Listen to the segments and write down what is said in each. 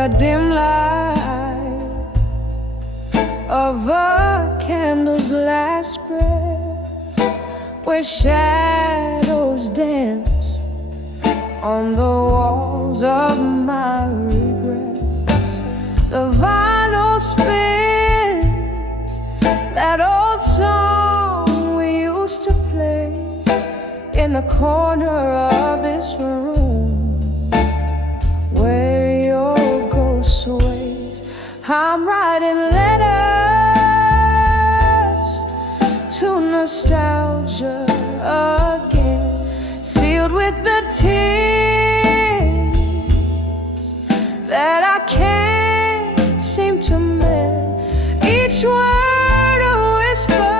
the dim light of a candle's last breath, where shadows dance on the walls of my regrets. The vinyl spins that old song we used to play in the corner of this room where your ghost sways. I'm writing letters to nostalgia again, sealed with the tears that I can't seem to mend. Each word a whisper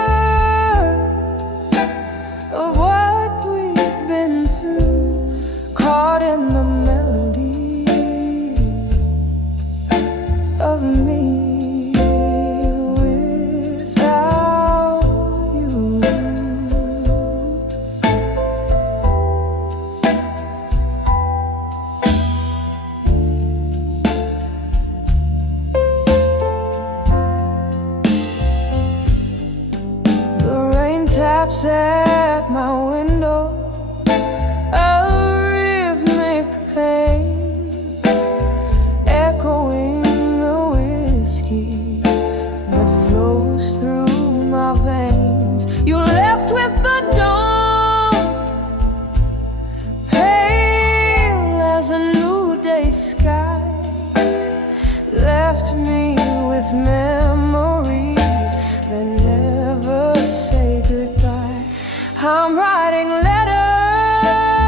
of what we've been through, caught in the melody of me without you. The rain taps at my window, a rhythmic pain, echoing the whiskey that flows through my veins. You left with the dawn, pale as a new day sky, left me with memories that never say goodbye. I'm writing letters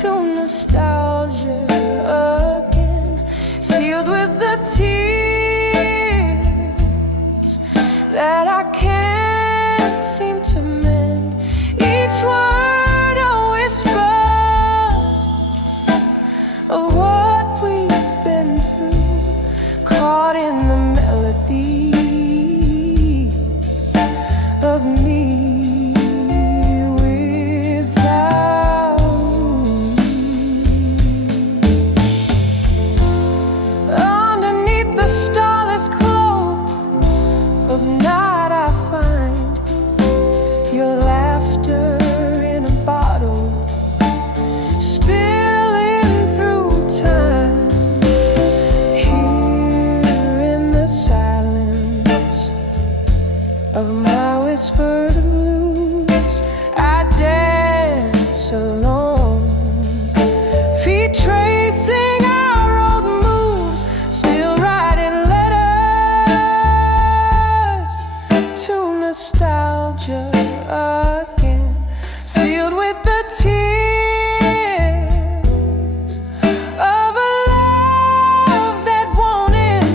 to nostalgia again, sealed with the tears that I can't seem to mend. Each word a whisper of what we've been through, caught in the melody of me without you. Underneath the starless cloak of night, I find your laughter in a bottle, spilling through time. Here in the silence of my whispered blues, I dance alone, feet tracing our old moves, still writing letters to nostalgia again, sealed with the tears of a love that won't end.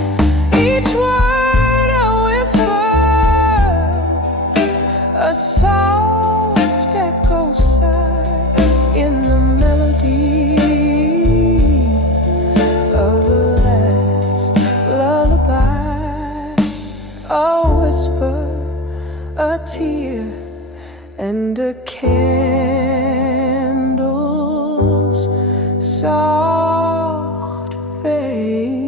Each word a whisper, a soft echo sigh in the melody of the last lullaby. A whisper, a tear, and a candle's soft fade.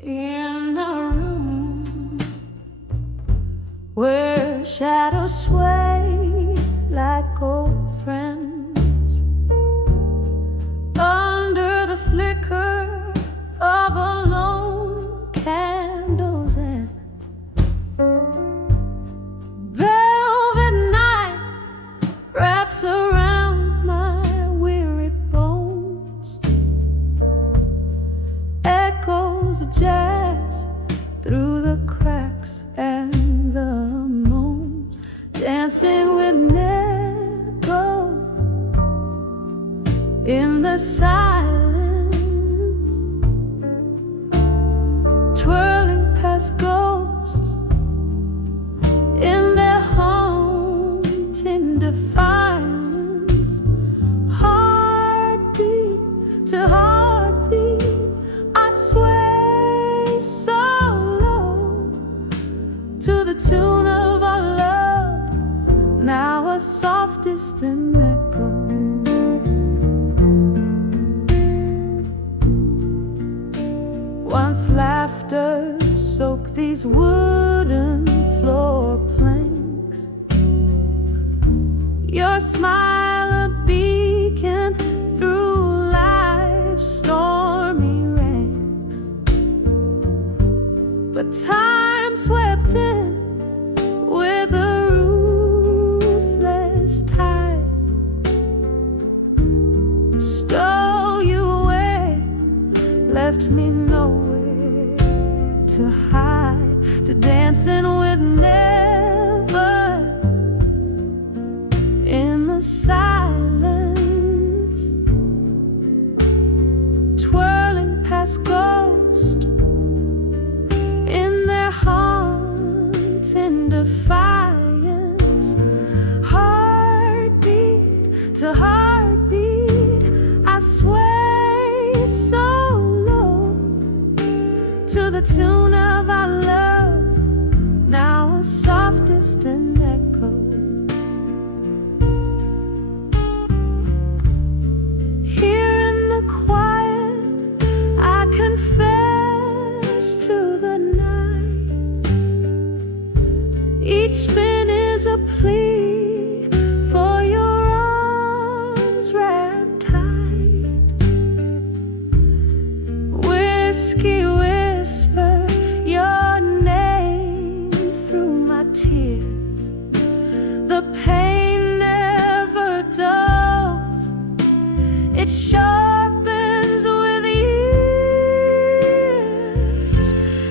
In a room where shadows sway like old friends, under the flicker of a lone candle's end, velvet night wraps around my weary bones, echoes of jazz through the cracks and the moans, dancing with Nego in the silence, twirling past ghosts in their haunting defiance. Heart Children's laughter soak these wooden floor planks. Your smile a beacon through life's stormy ranks. But time swept in with a ruthless tide, stole you away, left me nowhere to hide, to dancing with never in the silence, twirling past ghosts in their haunting defiance. Heartbeat to heartbeat, I sway so low to the tune of our love, now a soft distant echo. Here in the quiet, I confess to the night. Each spin is a plea for your arms wrapped tight. Whiskey whispers your name through my tears. The pain never dulls, it sharpens with years.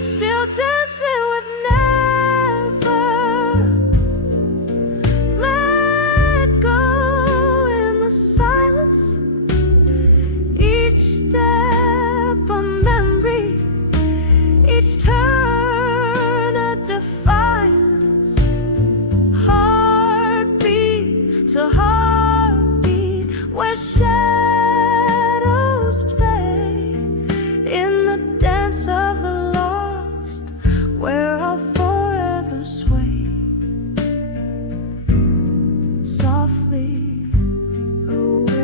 Still dancing with never let go in the silence. Each step a memory, each turn a defiance. Heartbeat to heartbeat, where shadows play in the dance of the lost, where I'll forever sway softly away.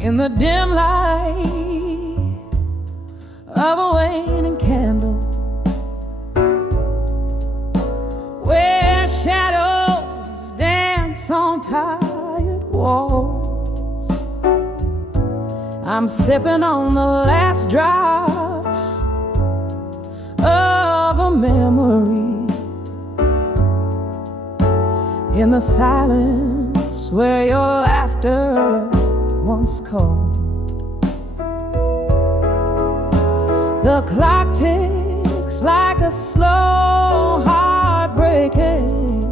In the dim light of a waning candle, where shadows dance on tired walls, I'm sipping on the last drop of a memory. In the silence where your laughter once called, the clock ticks like a slow heartbreaking.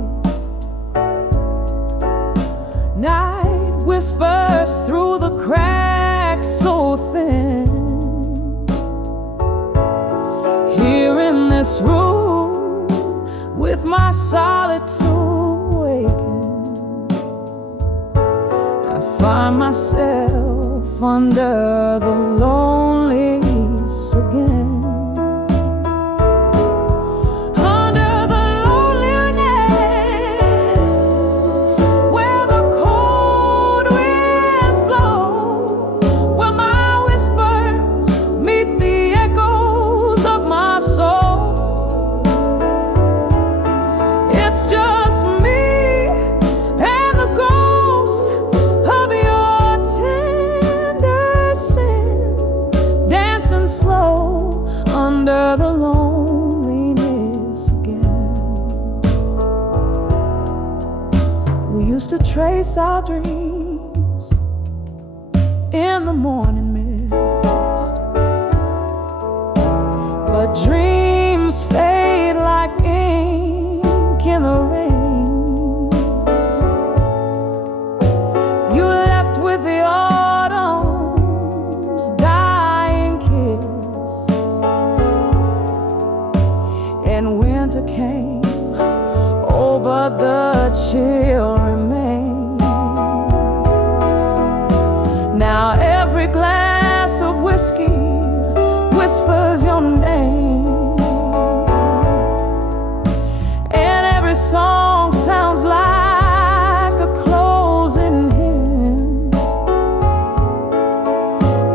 Night whispers through the cracks so thin. Here in this room with my solitude waking, I find myself under the lonelies again. Under the loneliness, where the cold winds blow, where my whispers meet the echoes of my soul. It's just me and the ghost of your tender sin, dancing slow under the loneliness again. We used to trace our dreams in the morning mist, but dreams fade like ink in the rain. You left with the autumn's dying kiss, every glass of whiskey whispers your name, and every song sounds like a closing hymn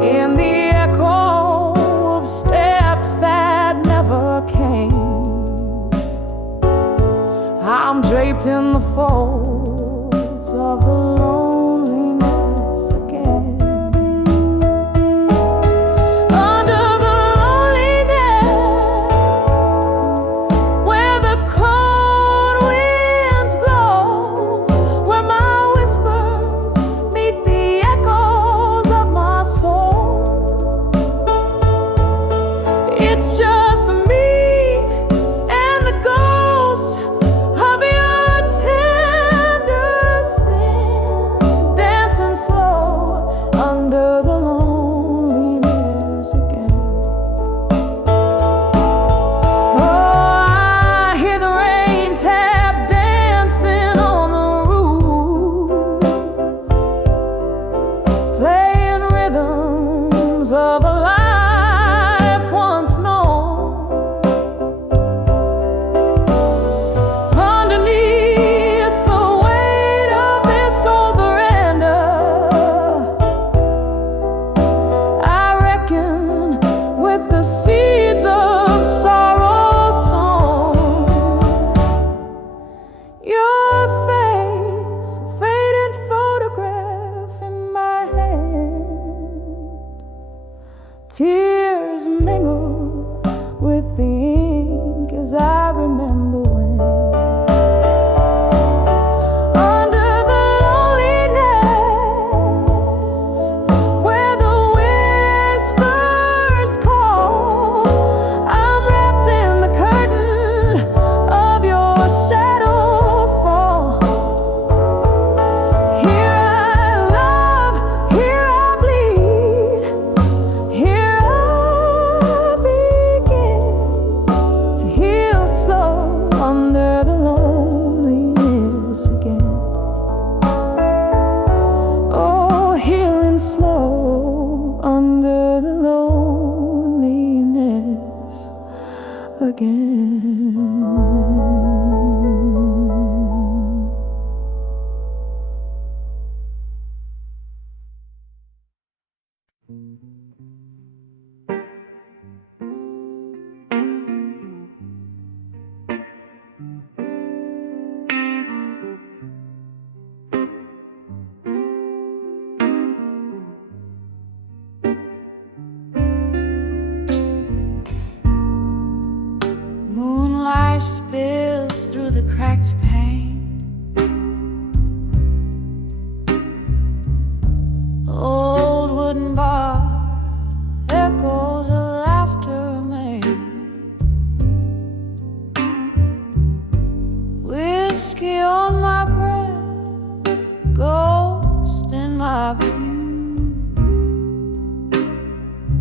in the echo of steps that never came. I'm draped in the folds of the loneliness again. Under the loneliness, where the cold winds blow, where my whispers meet the echoes of my soul. It's just me and the ghost of your tender sin, dancing slow under the loneliness again. Oh, I hear the rain tap dancing on the roof, playing rhythms of a life once known. Underneath the weight of this old veranda, I reckon with the seeds of sorrow sown. Your face, a faded photograph in my hand. Tears mingle with the ink as I remember when, under the loneliness, where the whispers call, I'm wrapped in the curtain of your shadow fall. Here I love, here I bleed, here I begin to heal slow under the loneliness again. Oh, healing slow under the loneliness again. Moonlight spills through the cracked pane. Old wooden bar, echoes of laughter remain. Whiskey on my breath, ghost in my view.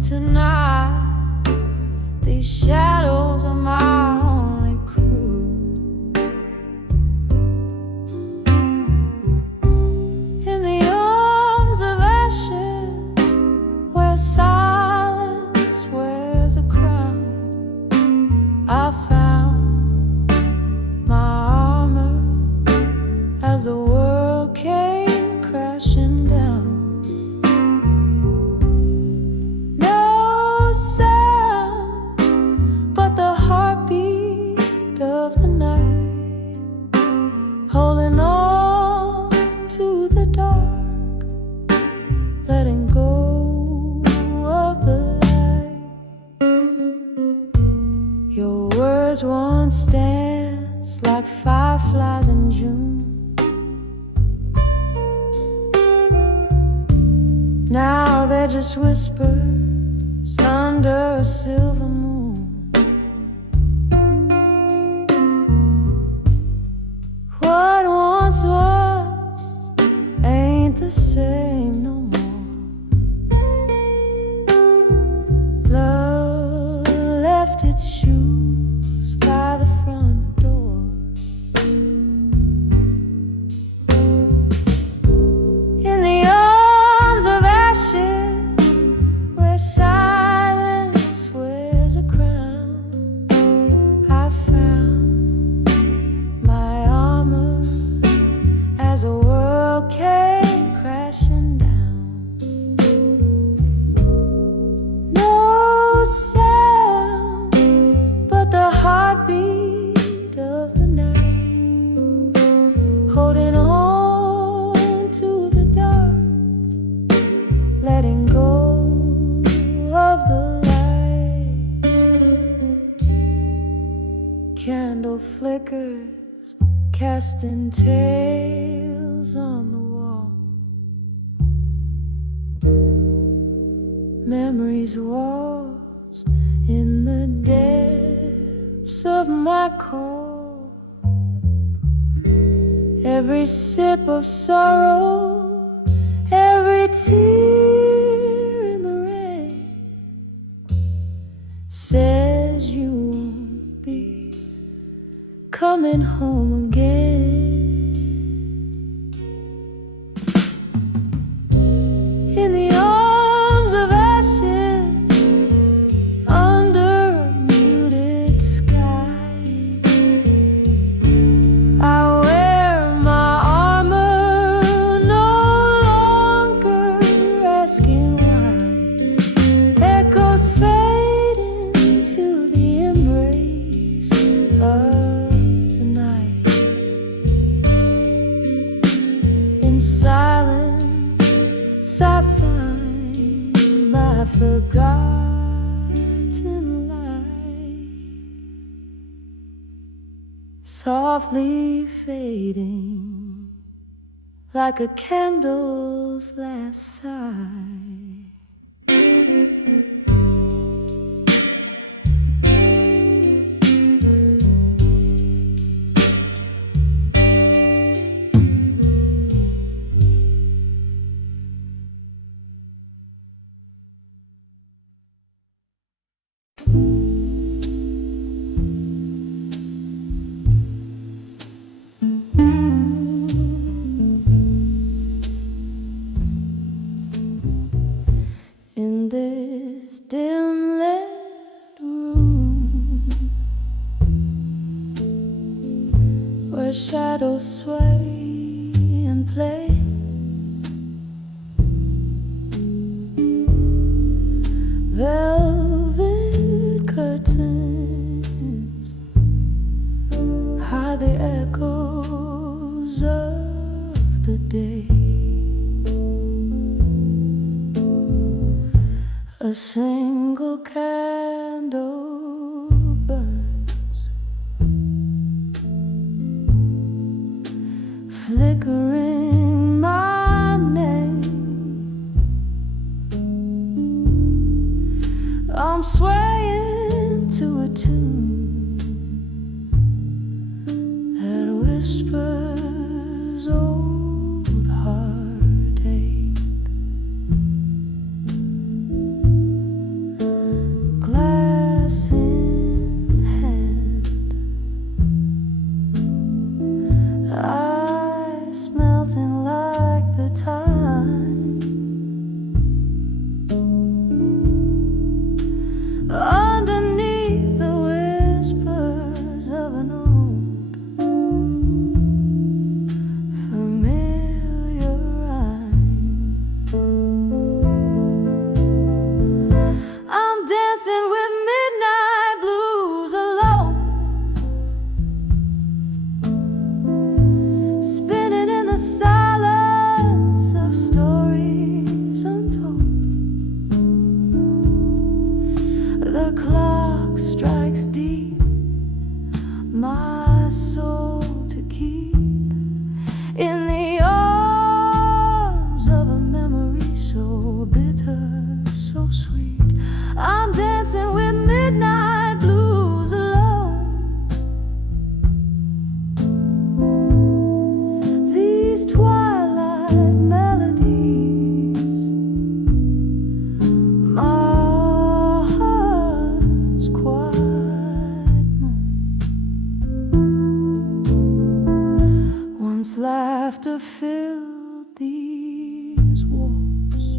Tonight, these shadows are my only crew. In the arms of ashes, where silence wears a crown, I found my armor as the world came crashing down. No sound but the heartbeat of the night, holding on to the dark, letting go of the light. Your words once danced like fireflies in June. Now they're just whispers under a silver moon. What once was ain't the same no more. Love left its shoes by the front door. In the arms of ashes, casting tales on the wall. Memories walls in the depths of my core. Every sip of sorrow, every tear in the rain says you won't be coming home again. In the arms of ashes, under a muted sky, I wear my armor, no longer asking why. Echoes fade into the embrace of the night. In silence, I find my forgotten light, softly fading like a candle's last sigh. In this dim lit room where shadows sway and play, velvet curtains hide the echoes of the day. A single candle burns, flickering my name. I'm swaying to a tune that whispers old heartache. Glass in hand, ice melting like the time. Underneath the whispers of an old familiar rhyme, I'm dancing with midnight blues alone, spinning in the silence of stories untold. The clock strikes deep, my soul to keep in the arms of a memory so bitter, so sweet. I'm dancing with midnight blues alone. These twilight melodies, my heart's quiet moan. Once laughter filled these walls,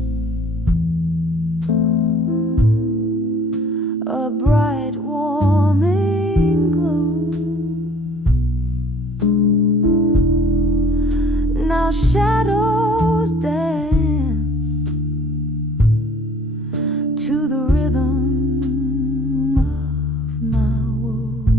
a bright warming glow. Now shadows dance to the rhythm of my woes.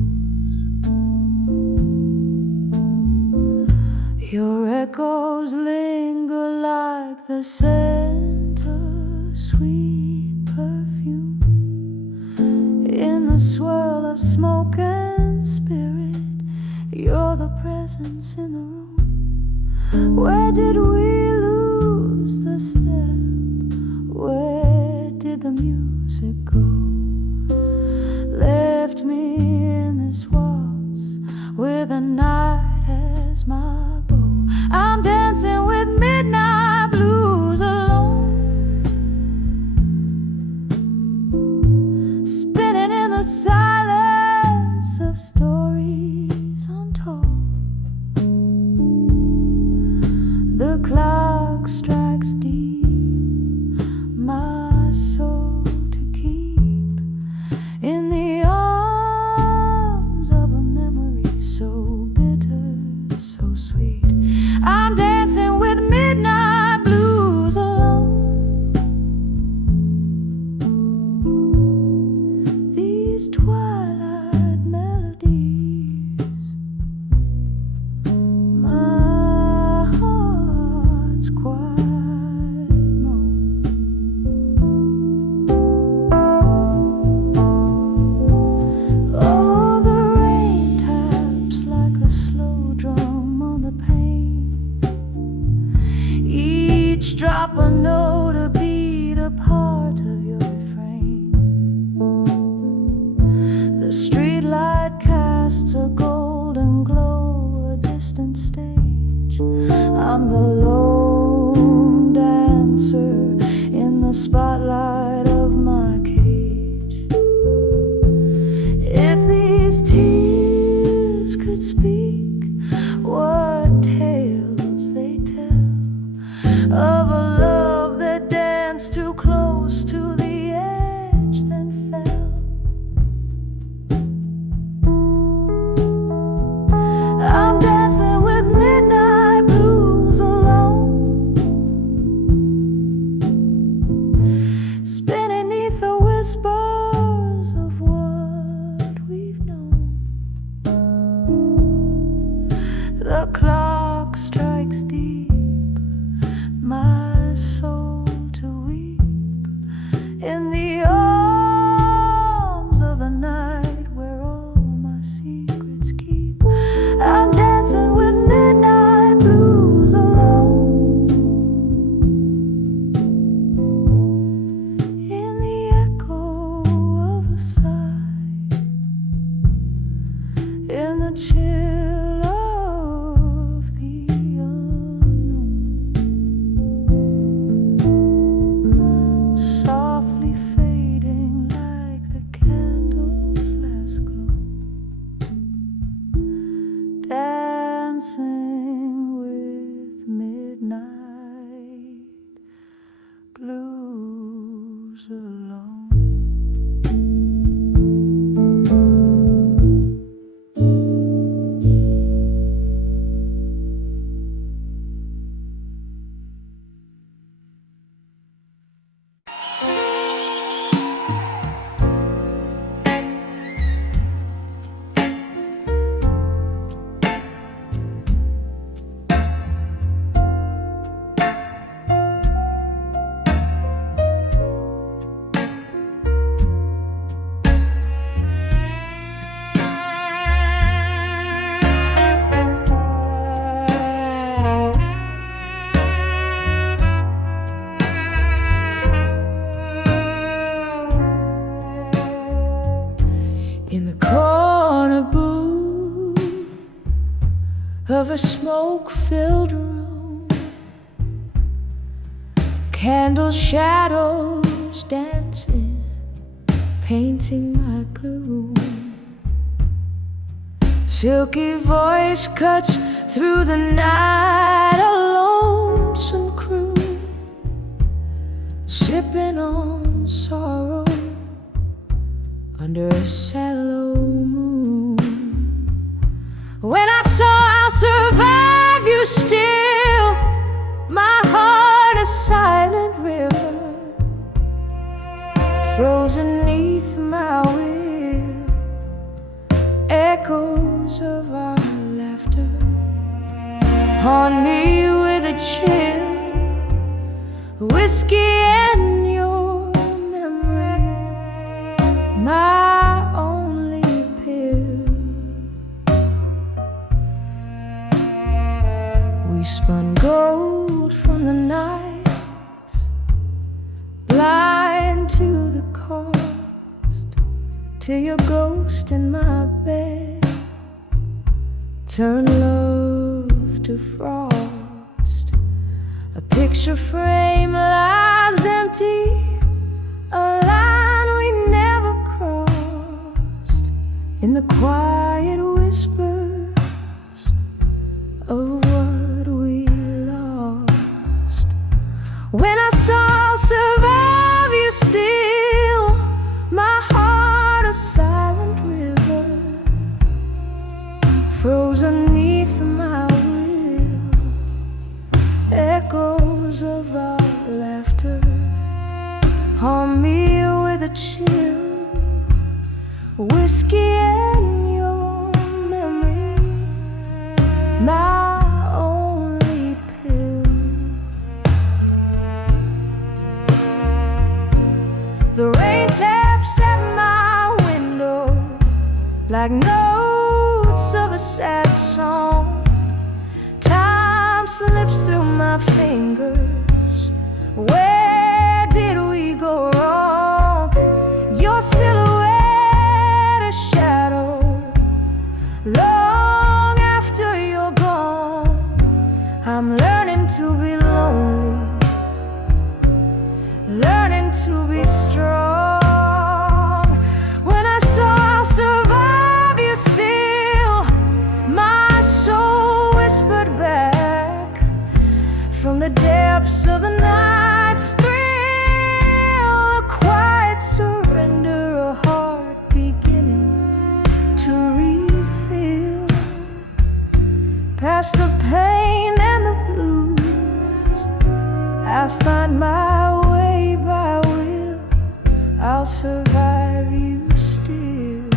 Your echoes linger like the scent of sweet perfume in the swirl of smoke and spirit. You're the presence presence in the room? Where did we lose the step? Where did the music go? Left me in this waltz with the night as my bow. I'm dancing with midnight blues alone, spinning in the silence of stories untold. The clock strikes deep, my soul to keep in the arms of a memory so bitter, so sweet. I'm dancing with midnight blues alone. These twilight melodies, my heart's quiet moan. Oh, the rain taps like a slow drum on the pane, each drop a note, a beat, a part of your refrain. The streetlight casts a golden glow, a distant stage. I'm the lone dancer in the spotlight of my cage. If these tears could speak, what tales they tell of a love that danced too close to the edge, then fell. I'm dancing with midnight blues alone, spinning neath the whispers of what we've known. The clock strikes deep, my soul to weep in the arms of the night where all my secrets keep. I'm dancing with midnight blues alone, in the echo of a sigh, in the chill of the unknown, softly fading like the candle's last glow, dancing with midnight blues alone. In the corner booth of a smoke-filled room, candle shadows dancing, painting my gloom. Silky voice cuts through the night, a lonesome crew, sipping on sorrow under a shallow moon. When I saw I'll survive you still, my heart a silent river, frozen neath my will, echoes of our laughter haunt me with a chill, whiskey and your memory, my only pill. till your ghost in my bed turn love to frost. A picture frame lies empty, a line we never crossed, in the quiet whispers of what we lost. When I saw survive you still, my heart a silent river, frozen neath my will, echoes of our laughter haunt me with a chill. Whiskey and your memory, my only pill. The rain taps at my window like notes of a sad song. Time slips through my fingers. Where did we go wrong? Your silhouette a shadow long after you're gone. I'm learning to be lonely, learning to be strong. When I saw I'll survive you still, my soul whispered back from the depths of the night's thrill, a quiet surrender, a heart beginning to refill. Past the pain and the blues, I find my way by will. I'll survive you still.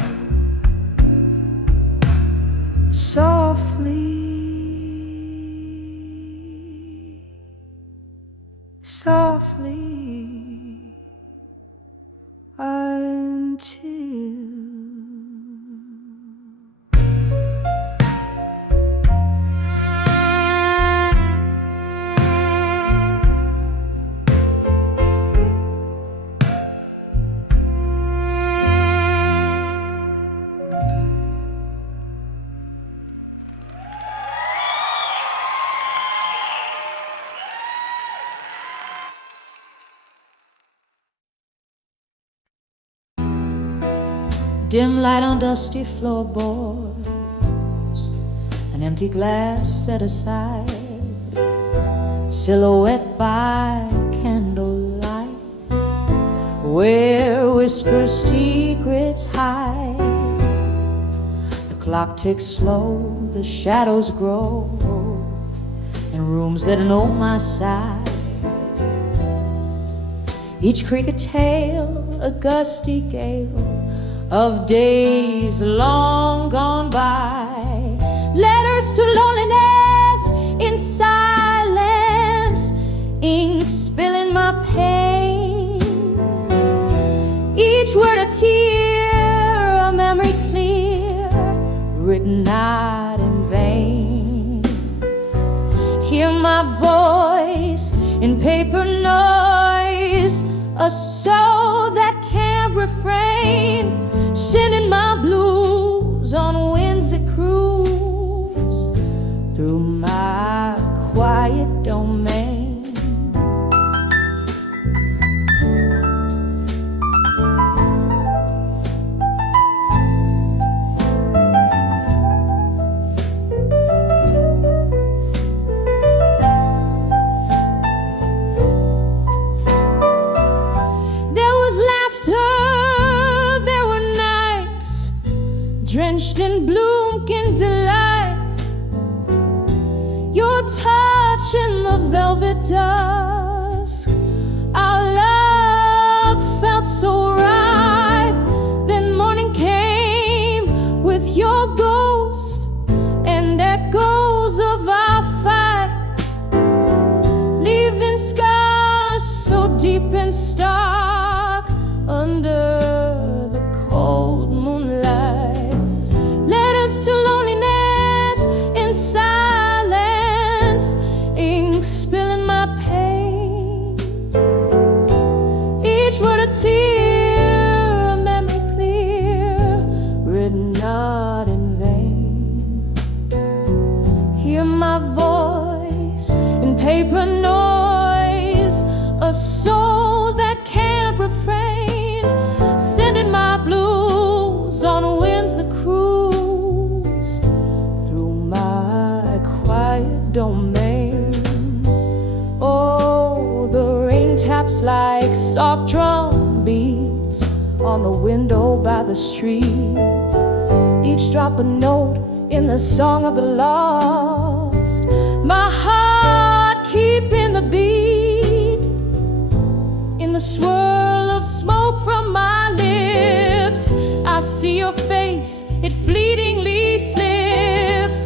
Softly, softly, until dim light on dusty floorboards, an empty glass set aside, silhouette by candlelight, where whisper secrets hide. The clock ticks slow, the shadows grow in rooms that know my side. Each creak a tale, a gusty gale of days long gone by. Letters to loneliness in silence, ink spilling my pain. Each word a tear, a memory clear, written not in vain. Hear my voice in paper noise, a soul that can't refrain, sending my blues on winds that cruise through my quiet domain. Drenched in bloom and delight, your touch in the velvet dusk, our love felt so right. Then morning came with your ghost and echoes of our fight, leaving scars so deep and stark under the cold moonlight. To loneliness in silence, ink spilling my pain. Each word a tear, a memory clear, like soft drum beats on the window by the street. Each drop a note in the song of the lost. My heart keeping the beat in the swirl of smoke from my lips. I see your face, it fleetingly slips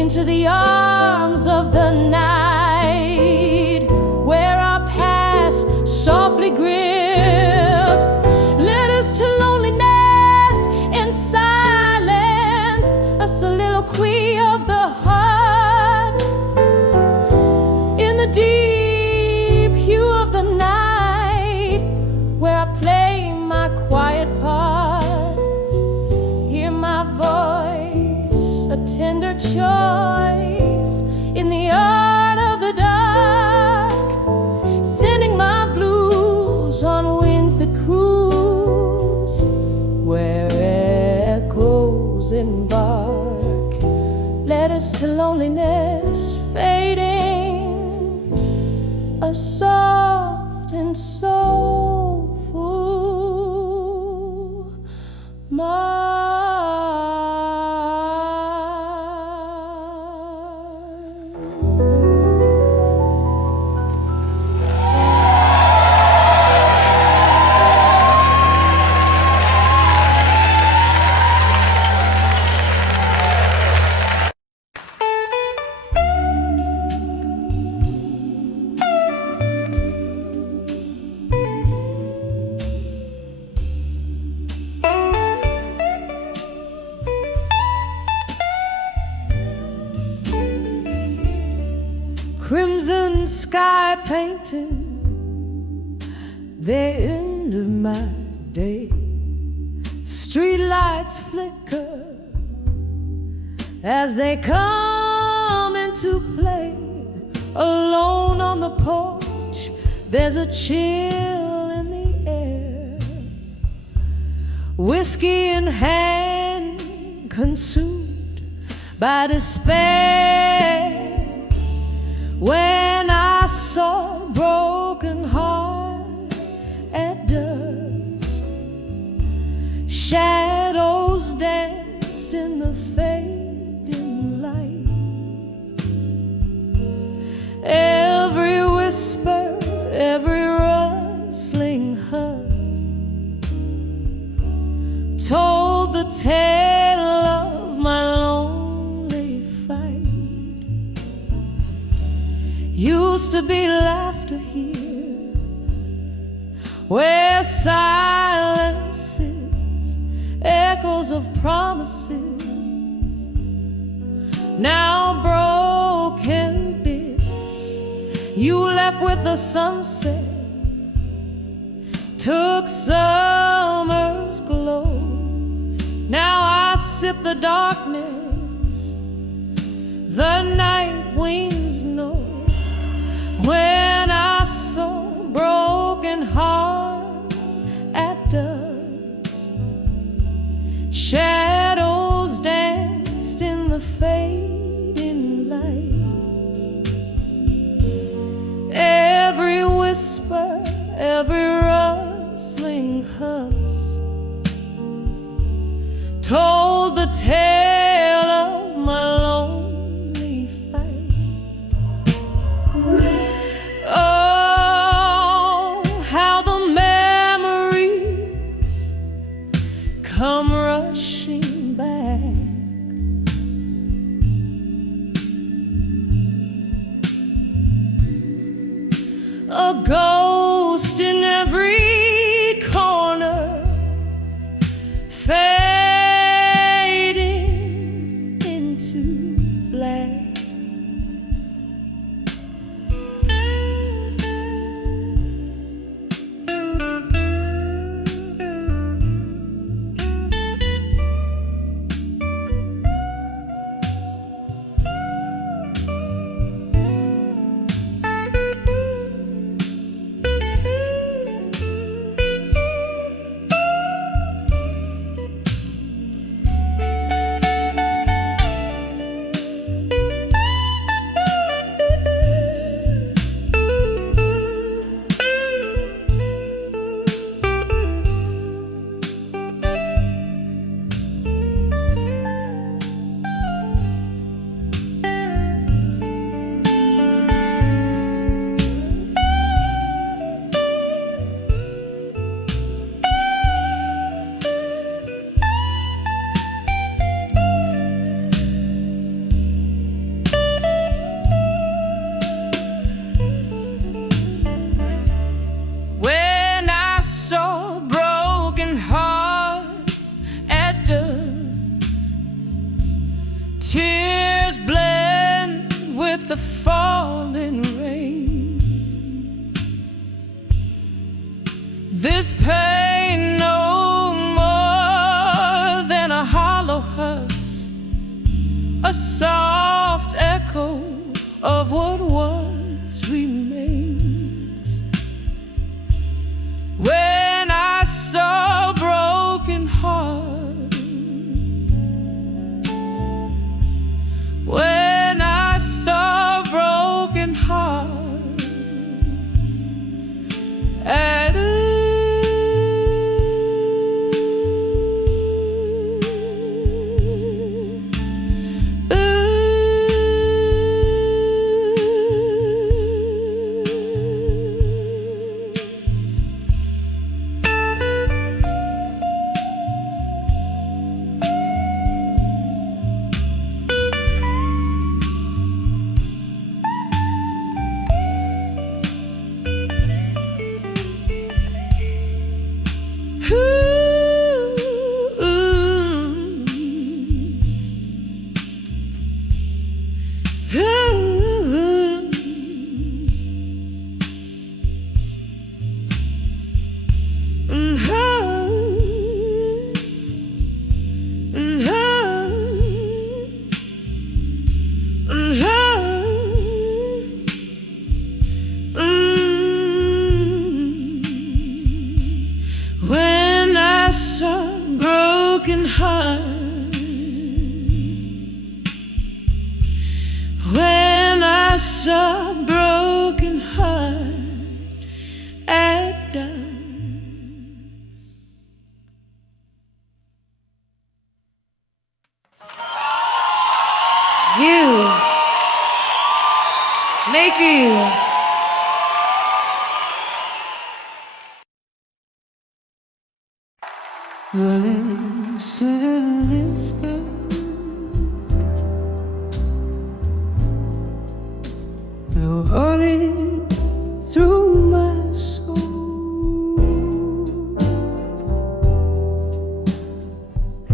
into the arms of the night, where our past softly grips. Letters to loneliness and silence, a soliloquy of the heart. In the deep hue of the night, where I play my quiet part, hear my voice, a tender choice in the art of the dark, sending my blues on winds that cruise, where echoes embark. Letters to loneliness fading, a soft and soulful march. Crimson sky painting the end of my day. Streetlights flicker as they come into play. Alone on the porch, there's a chill in the air. Whiskey in hand, consumed by despair. When I saw a broken heart at dusk, shadows danced in the fading light. Every whisper, every rustling hush told the tale of my lonely fight. Used to be laughter here, where silence sits, echoes of promises, now broken bits. You left with the sunset, took summer's glow. Now I sip the darkness, the night winds know. When I saw a broken heart at dusk, shadows danced in the fading light. Every whisper, every rustling hush told the tale of my lonely fight. Oh, how the memories come rushing back. A ghost in every corner, fading this pain no more than a hollow hush, a soft echo of what was remains. When I saw a broken heart, when I saw a broken heart, and when I saw a broken heart, when I saw a broken heart at dawn. You make you. Listen to this girl, you're running through my soul,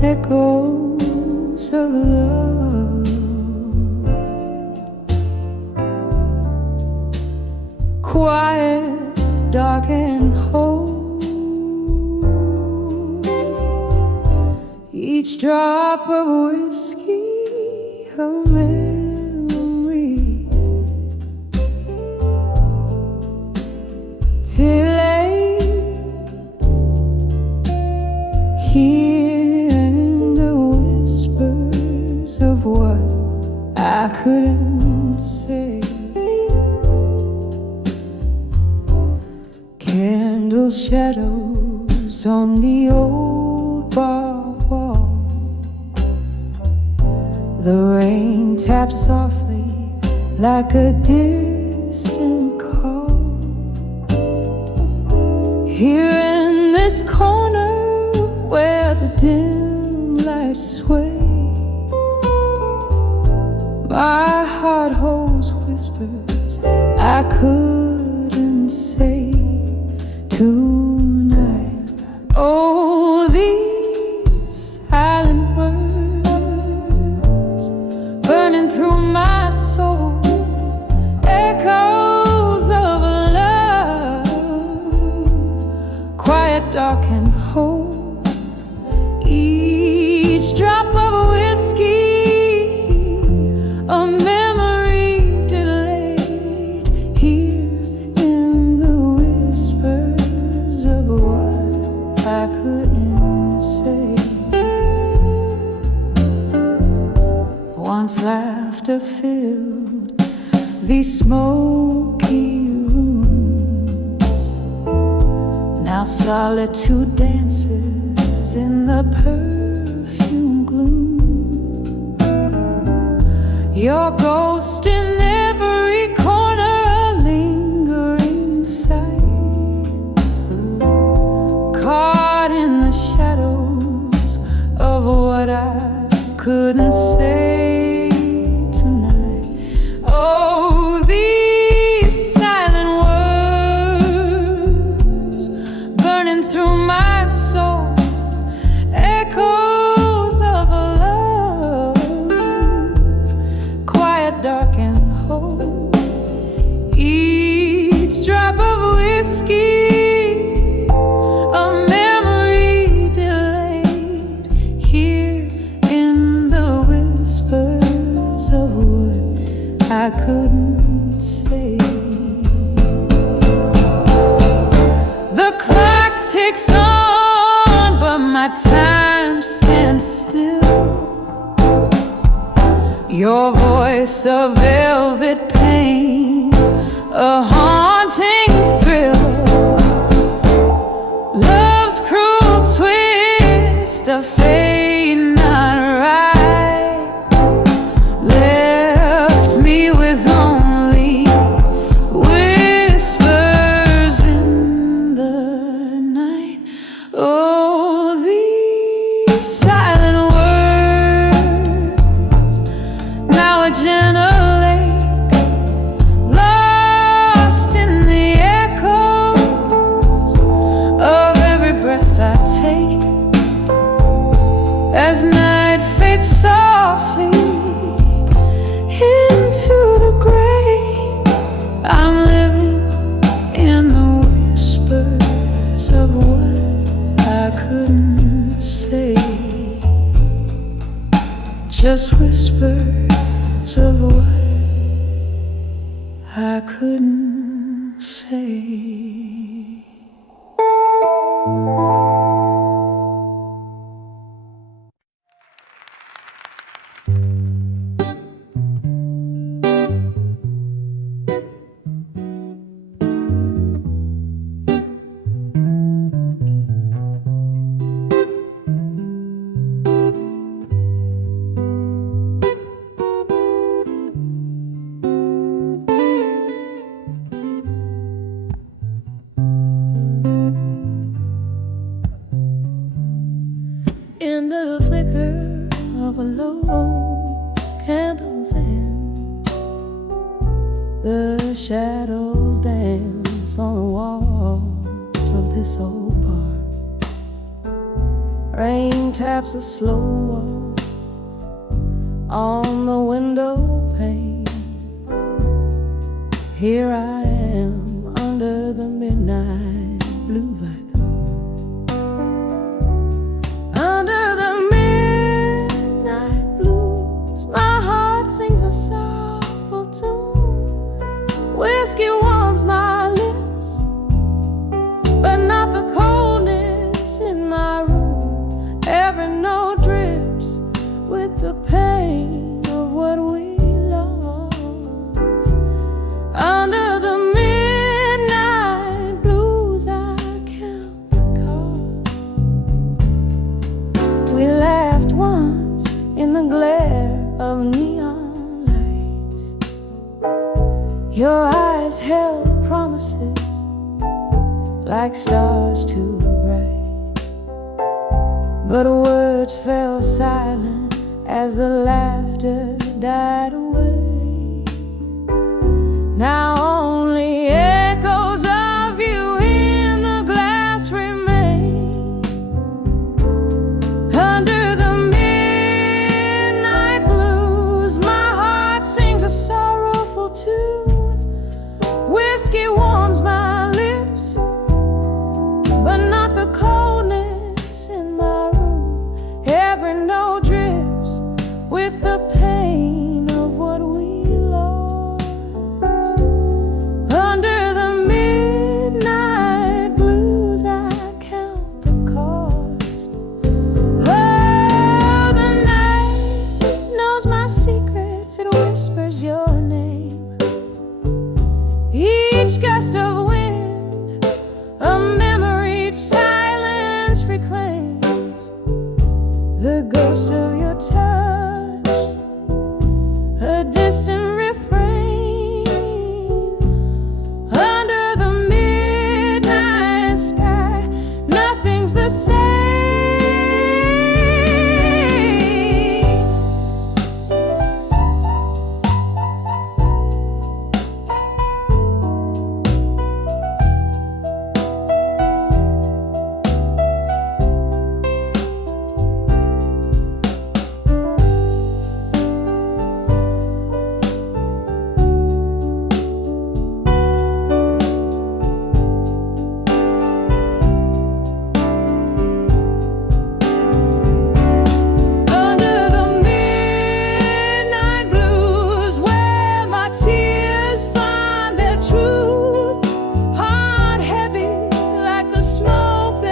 echoes of love, quiet, dark and whole. Each drop of whiskey, a memory, till late, hearing the whispers of what I couldn't say. Candle shadows on the old bar wall. The rain taps softly like a distant call. Here in this corner where the dim lights sway, my heart holds whispers I couldn't say tonight. Oh, these silent words burning through my soul, echoes of love, quiet, dark and whole. Each drop of whiskey, a memory delayed, here in the whispers of what I couldn't say. Once laughter filled these smoky rooms, now solitude dances in the perfume gloom. Your ghost in every corner, a lingering sight, caught in the shadows of what I couldn't say tonight. Oh, these silent words burning through my soul, echoes of love, quiet, dark and whole. Each drop of clock ticks on, but my time stands still. Your voice a velvet pain, a haunting thrill. Love's cruel twist, a fate not right, left me with only whispers in the night. Oh, these silent words, now a gentle lake, lost in the echoes of every breath I take. As night fades softly into the gray, I'm living in the whispers of what I couldn't say. Just whispers of what I couldn't say. In the flicker of a low candle's end, the shadows dance on the walls of this old park. Rain taps the slow walls on the window pane. Here I am under the midnight blue light. Under the midnight blues, my heart sings a soulful tune. Whiskey warms my lips, but not the coldness in my room. Every note drips with the pain of what we lost. Under the midnight blues, I count the cost. We laughed once in the glare of neon lights. Your eyes held promises like stars too bright, but words fell silent as the laughter died away. Now only echoes of you in the glass remain. Under the midnight blues, my heart sings a sorrowful tune. Whiskey warms my lips, but not the coldness in my room. Every note drips with the pain of what we lost. Under the midnight blues, I count the cost. Oh, the night knows my secrets, it whispers your name. Each gust of wind, a memory silent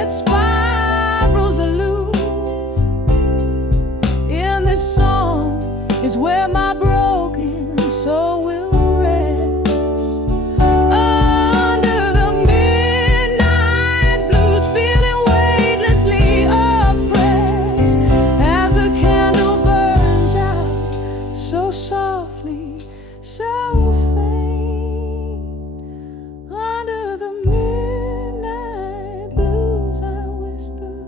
that spirals aloof. In this song is where my broken soul will rest. Under the midnight blues, feeling weightlessly oppressed, as the candle burns out so softly, so faint. Under the midnight blues, I whisper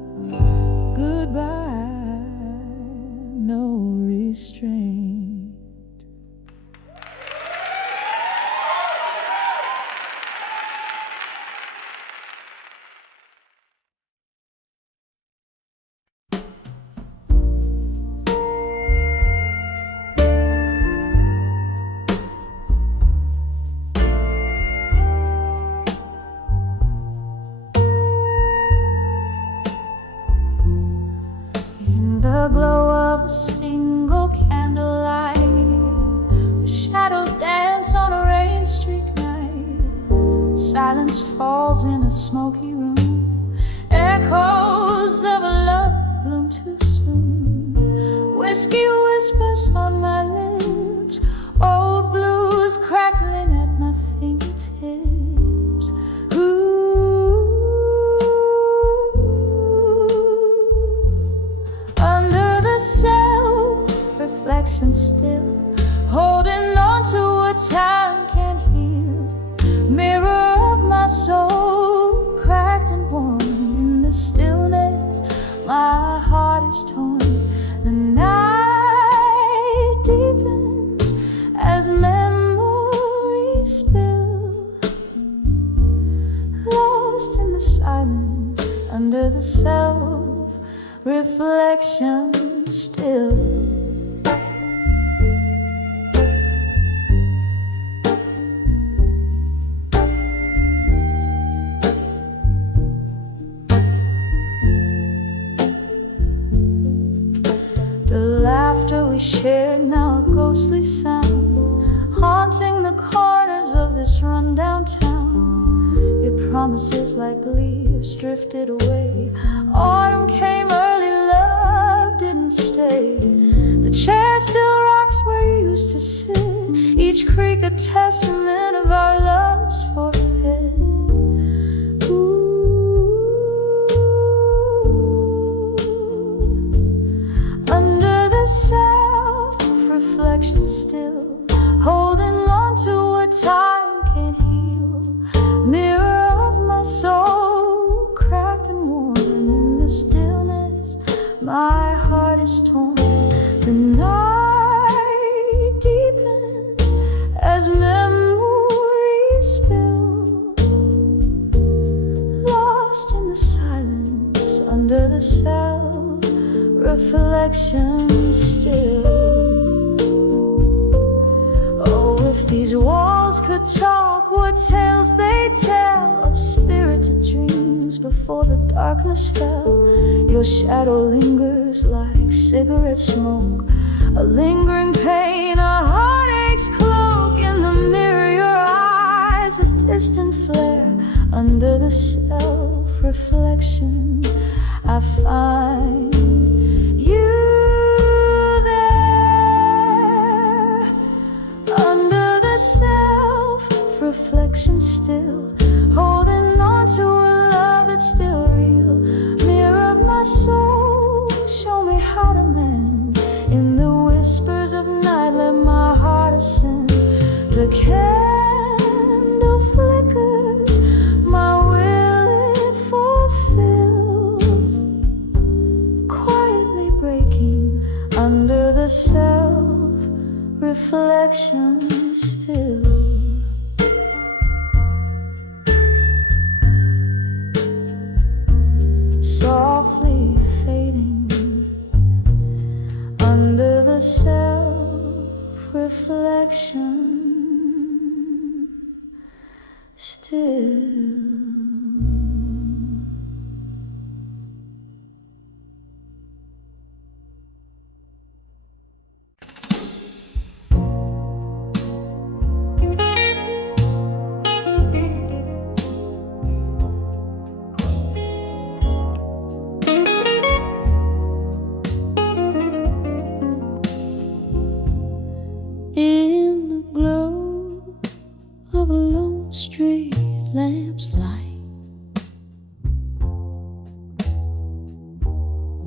goodbye, no restraint. In the glow of a single candlelight, where shadows dance on a rain-streaked night, silence falls in a smoky room, echoes of a love bloom too soon. Whiskey whispers on my lips, old blues crackling at my fingertips. Under the self-reflection still, holding on to what time can't heal. Mirror of my soul, cracked and worn in the stillness, my heart is torn. The night deepens as memories spill, lost in the silence under the self-reflection still. The laughter we shared, now a ghostly sound, haunting the corners of this rundown town. Your promises like leaves drifted away. Autumn came early, love didn't stay. The chair still rocks where you used to sit, each creak a testament of our love's forfeit. Under the self-reflection still, holding on to what time can't heal. Mirror of my soul, cracked and worn in the stillness, my heart is torn. The night deepens as memories spill, lost in the silence under the self-reflection still. Oh, if these walls could talk, what tales they tell of spirited dreams before the darkness fell. Your shadow lingers like cigarette smoke, a lingering pain, a heartache's cloak. In the mirror, your eyes, a distant flare. Under the self-reflection, I find you there. Under the self-reflection still, holding on to a love that's still real. Mirror of my soul, show me how to mend. In the whispers of night, let my heart ascend. The candle flickers, my will it fulfills.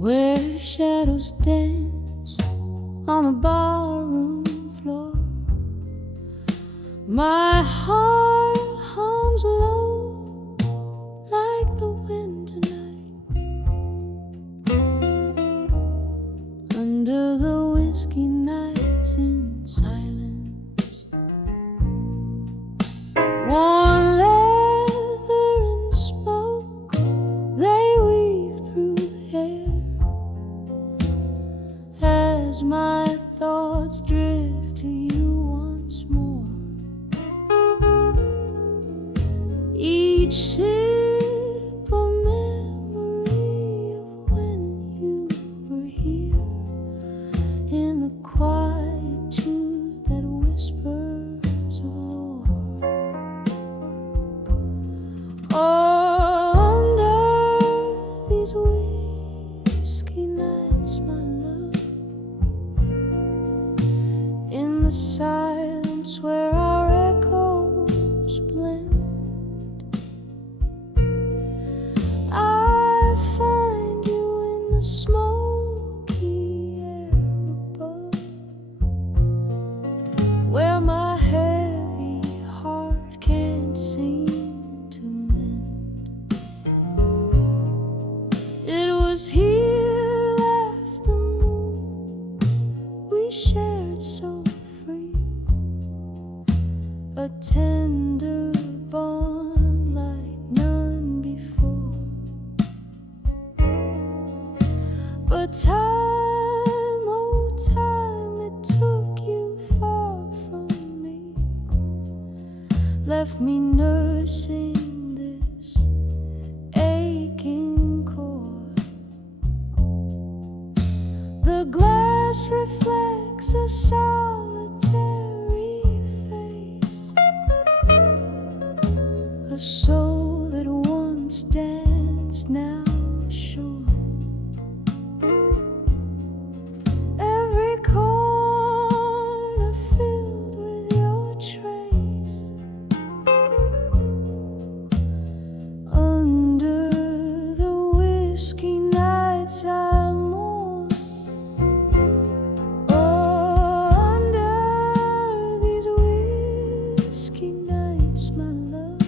where shadows dance on the barroom floor. My heart hums low like the wind tonight under the whiskey nights in silence. Worn leather and smoke, they weave through air as my thoughts drift to you once more. Each sip a memory of when you were here in the quietude that whispers of lore. Oh, under these whiskey nights, my love, in the silence where our echoes blend, I find you in the smoky air above, where my heavy heart can't seem to mend. It was here left the moon we shared so free, a tender bond like none before. But time, oh time, it took you far from me, left me nursing this aching chord. The glass reflects a solitary face, a soul that once danced now shore. Every corner filled with your trace, under the whiskey nights I mourn. Oh, under these whiskey nights, my love,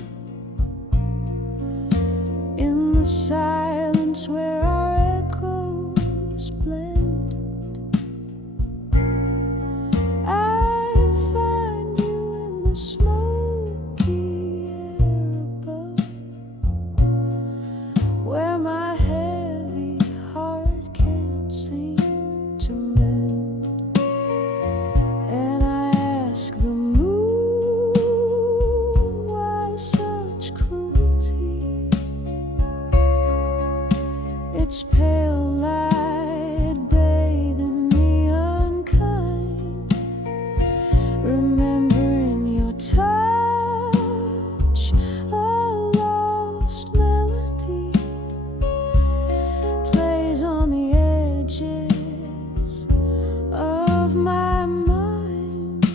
in the silence where our echoes blend, I find you in the smoky air above, where my heavy heart can't seem to mend. And I ask the moon, why such cruelty? Its pale light bathing me unkind, remembering your touch, a lost melody plays on the edges of my mind.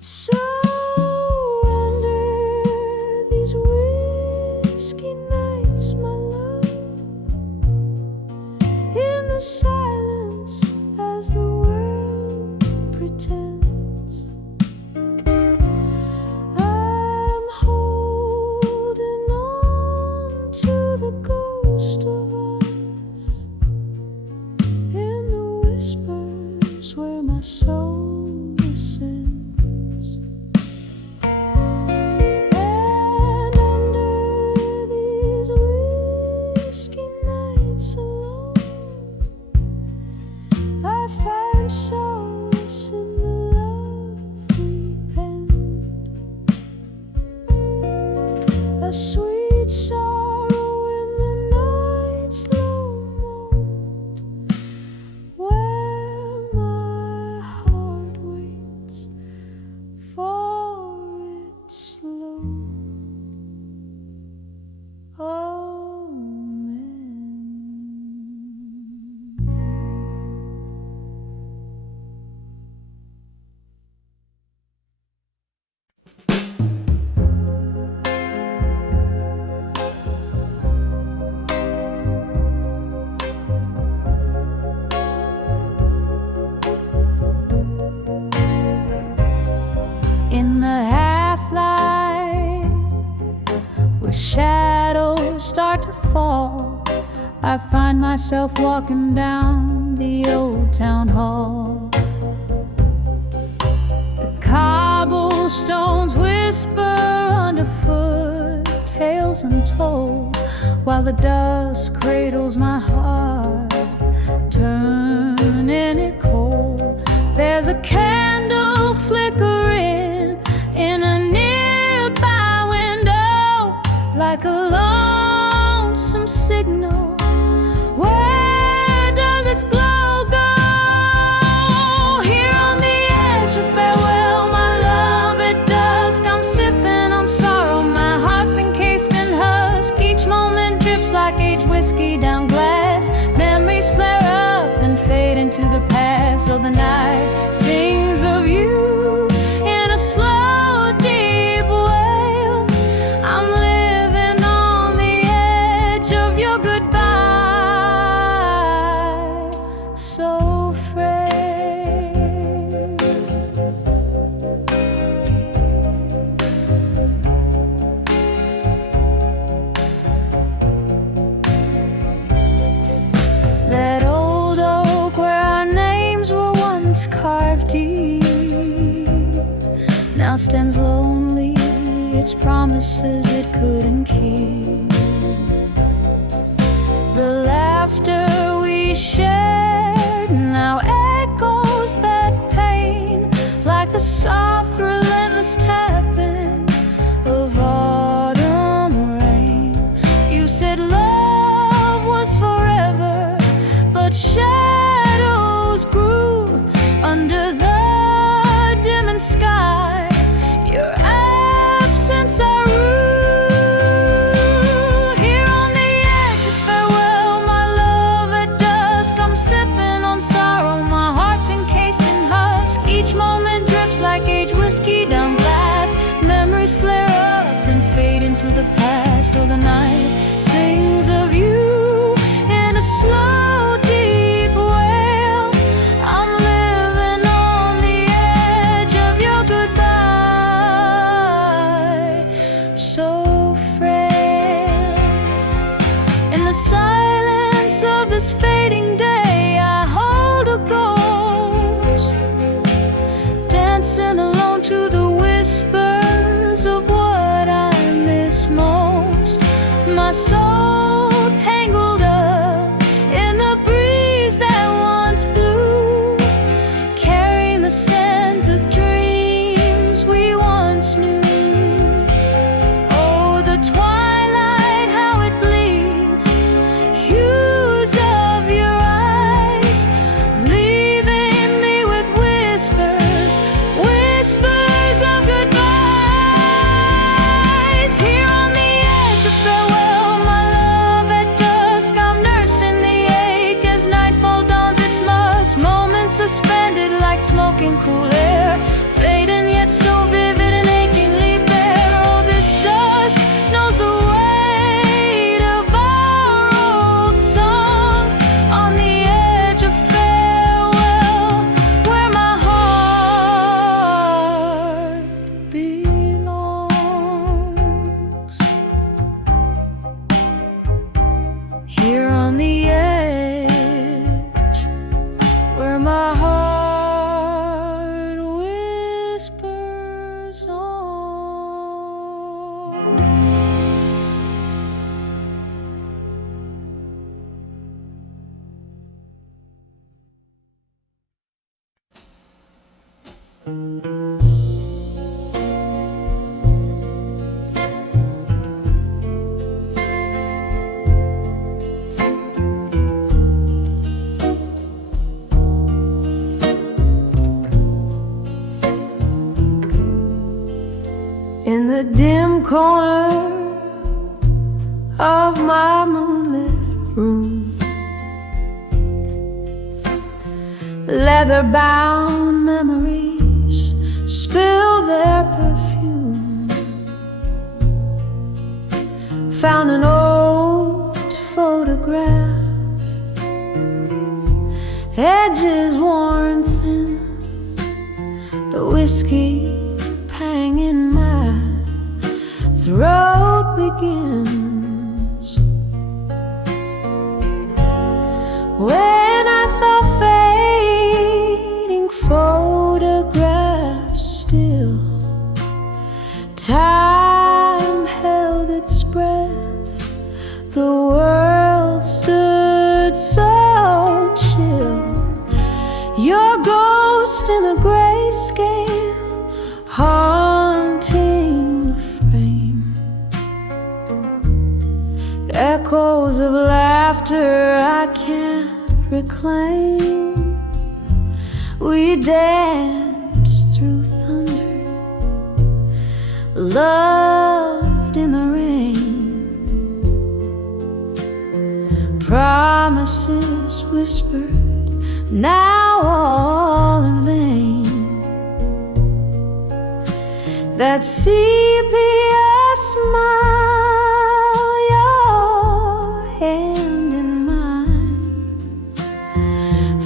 So under these whiskey nights, my love, in the silence as the world pretends, I'm holding on to the ghost of us, in the whispers where my soul listens. And under these whiskey nights alone, I find solace in the love we penned, a sweet sorrow in the night's low moan, where my heart waits for its slow amen. shadows start to fall, I find myself walking down the old town hall. The cobblestones whisper underfoot, tales untold, while the dust cradles my heart, turning it cold. There's a candle flickering in a nearby window, like a lonesome signal. Where does its glow go? Here on the edge of farewell, my love, at dusk I'm sipping on sorrow. My heart's encased in husk. Each moment drips like aged whiskey down glass. Memories flare up and fade into the past. So the night sings of you in a slow, deep wail. I'm living on the edge of your goodbye, so frail. That old oak where our names were once carved deep now stands lonely, its promises it couldn't keep. The laughter we shared now echoes that pain, like a soft, relentless tapping of autumn rain. You said love was forever, but shadows grew under the dimming sky. Your absence I rue. Here on the edge of farewell, my love, at dusk I'm sipping on sorrow. My heart's encased in husk. Each moment drips like aged whiskey down glass. Memories flare up and fade into the past. Oh, the night sings of you in a slow, deep wail. I'm living on the edge of your goodbye, so frail. In the silence of this fading day, I hold a ghost, dancing alone to the whispers of what I miss most. My soul tangled up in the breeze that once blew, carrying the scent of dreams we once knew. Oh, the twilight, how it bleeds, hues of your eyes, leaving me with whispers, whispers of goodbyes. Here on the edge of farewell, my love, at dusk I'm nursing the ache as nightfall dawns its musk. Moments suspended like smoke in cool air, fading yet so vivid and achingly bare. Oh, this dusk knows the weight of our old song. On the edge of farewell, where my heart belongs. Here on the edge, where my heart whispers on. In the dim corner of my moonlit room, leather-bound memories spill their perfume. Found an old photograph, edges worn thin, the whiskey pang in my throat begins. When I saw fading photographs still, time held its breath, the world stood so chill. Your ghost in the grayscale haunting the frame. Echoes of laughter I can't reclaim. We danced through thunder, loved in the rain. Promises whispered, now all in vain. That sepia smile, your hand in mine,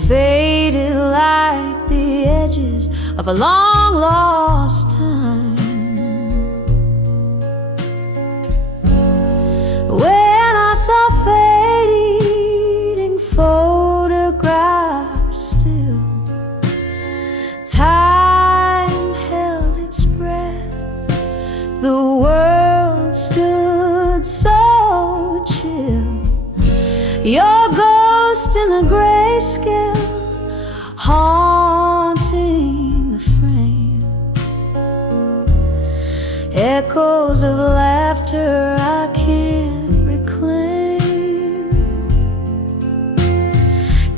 faded like the edges of a long lost time. When I saw fading photographs still, time held its breath, the world stood so chill. Your ghost in the grayscale haunting the frame. Echoes of laughter I can't reclaim.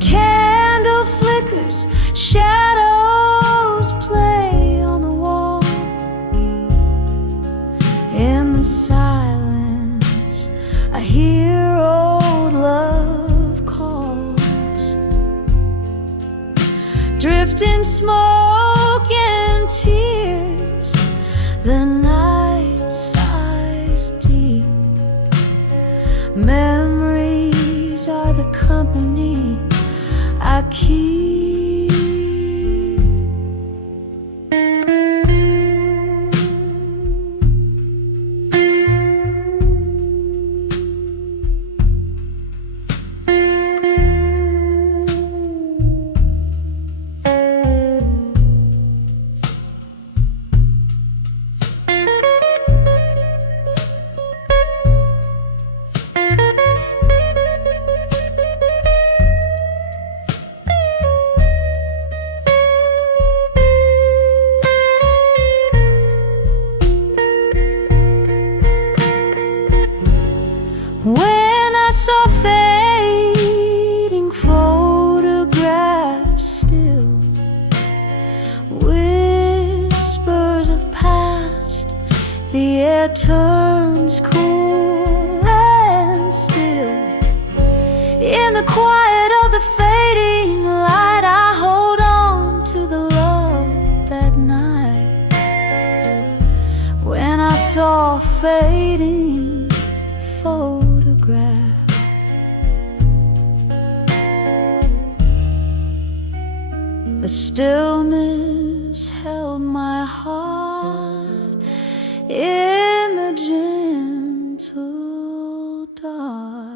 Candle flickers, shadows play on the wall. In the silence I hear old love calls. Drifting smoke and tears, the night sighs deep. Memories are the company I keep. When I saw fading photographs still, whispers of past, the air turns cool and still. In the quiet of the fading light, I hold on to the love that night. When I saw fading photograph, the stillness held my heart in the gentle dark.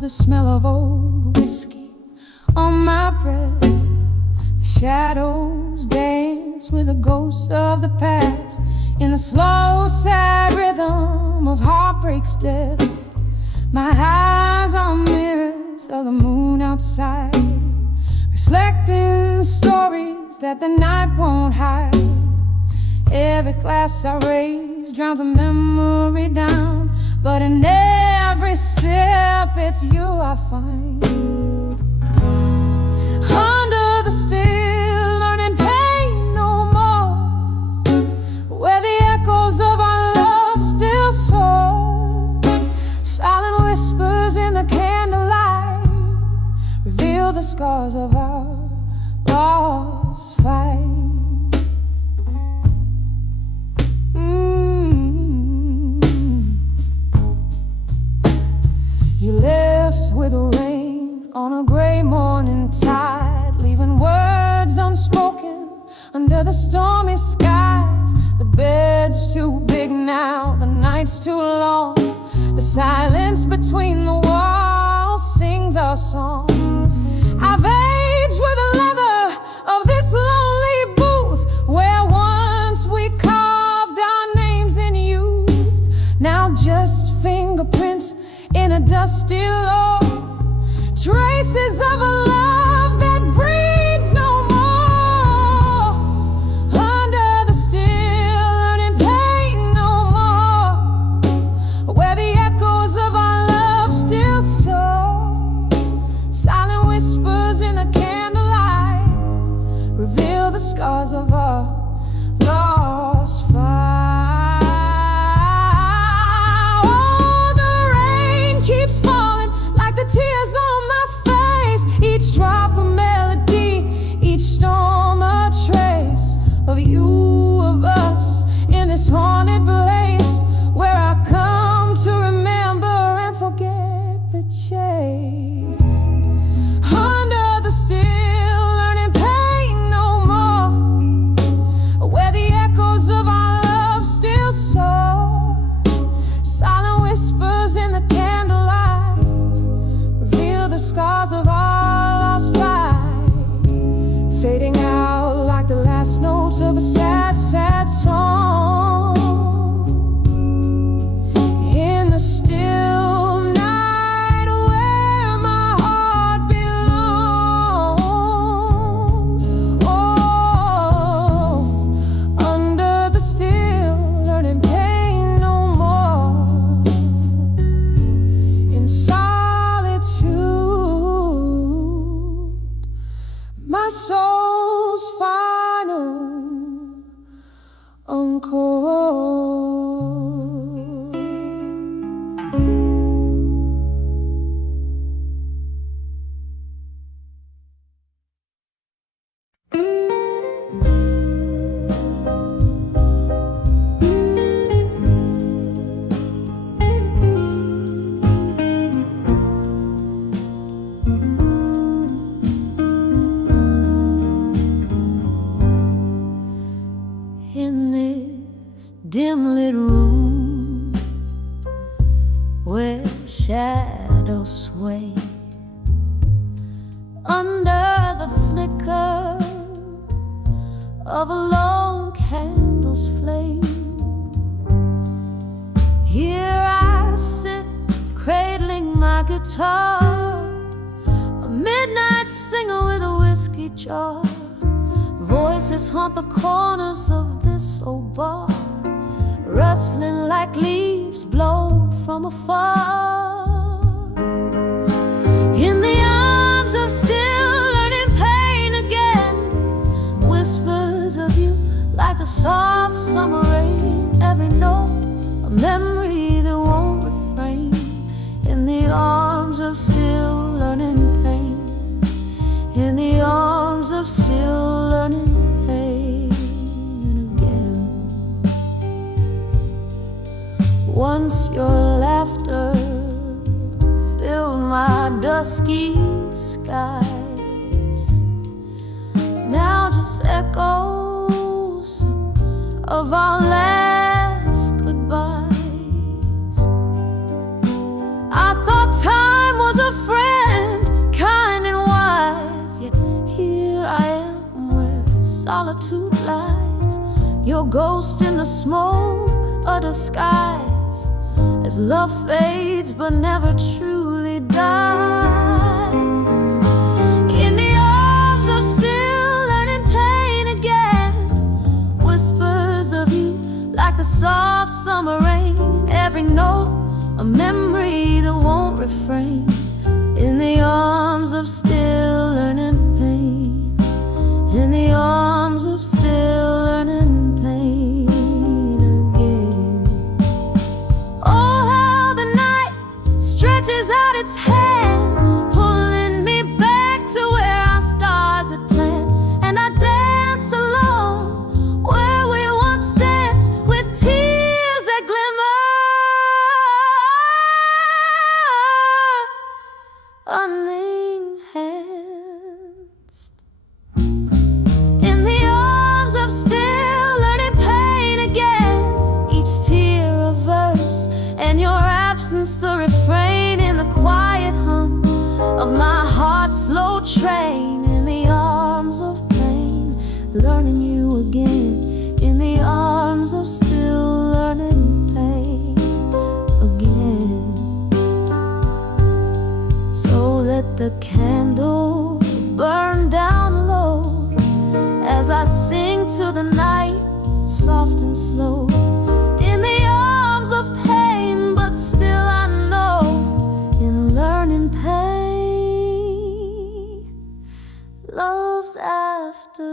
The smell of old whiskey on my breath. The shadows dance with the ghosts of the past in the slow, sad rhythm of heartbreak step. My eyes are mirrors of the moon outside, reflecting stories that the night won't hide. Every glass I raise drowns a memory down, but in every sip it's you I find. Under the still, learning pain under the stormy skies. The bed's too big now, the night's too long. The silence between the walls sings our song. I've aged with the leather of this lonely booth, where once we carved our names in youth. Now just fingerprints in a dusty low, traces of a love that breathes no more. Under the still learning pain no more, where the echoes of our love still soar. Silent whispers in the candlelight reveal the scars of our lost fire. Oh, the rain keeps falling like the tears on my face. Each drop a melody, each storm a trace of you, of us, in this haunted place where I come to remember and forget the chase. Under the still learning pain no more, where the echoes of our love still soar. Silent whispers in the candlelight reveal the scars of our lost fight, fading out like the last notes of a sad, sad song. In the still night where my heart belongs. Oh, under the still learning pain no more. In solitude, my soul's final encore. In this dim lit room where shadows sway under the flicker of a lone candle's flame, here I sit cradling my guitar, a midnight singer with a whiskey jar. Voices haunt the corners of this old bar, rustling like leaves blown from afar. In the arms of still learning pain again, whispers of you like the soft summer rain. Every note a memory that won't refrain. In the arms of still learning pain, in the arms of still learning pain again. Once your laughter filled my dusky skies, now just echoes of our last goodbyes. I thought time was a friend, kind and wise, yet here I am where solitude lies. Your ghost in the smoke, a disguise, as love fades but never truly dies. In the arms of still learning pain again, whispers of you like the soft summer rain. Every note a memory that won't refrain. In the arms of still learning pain, in the arms of still learning pain again. Oh, how the night stretches out its hand, pulling me back to where our stars had planned. And I dance alone where we once danced, with tears that glimmer unenhanced. In the arms of and slow in the arms of pain, but still I know in learning pain, love's afterglow.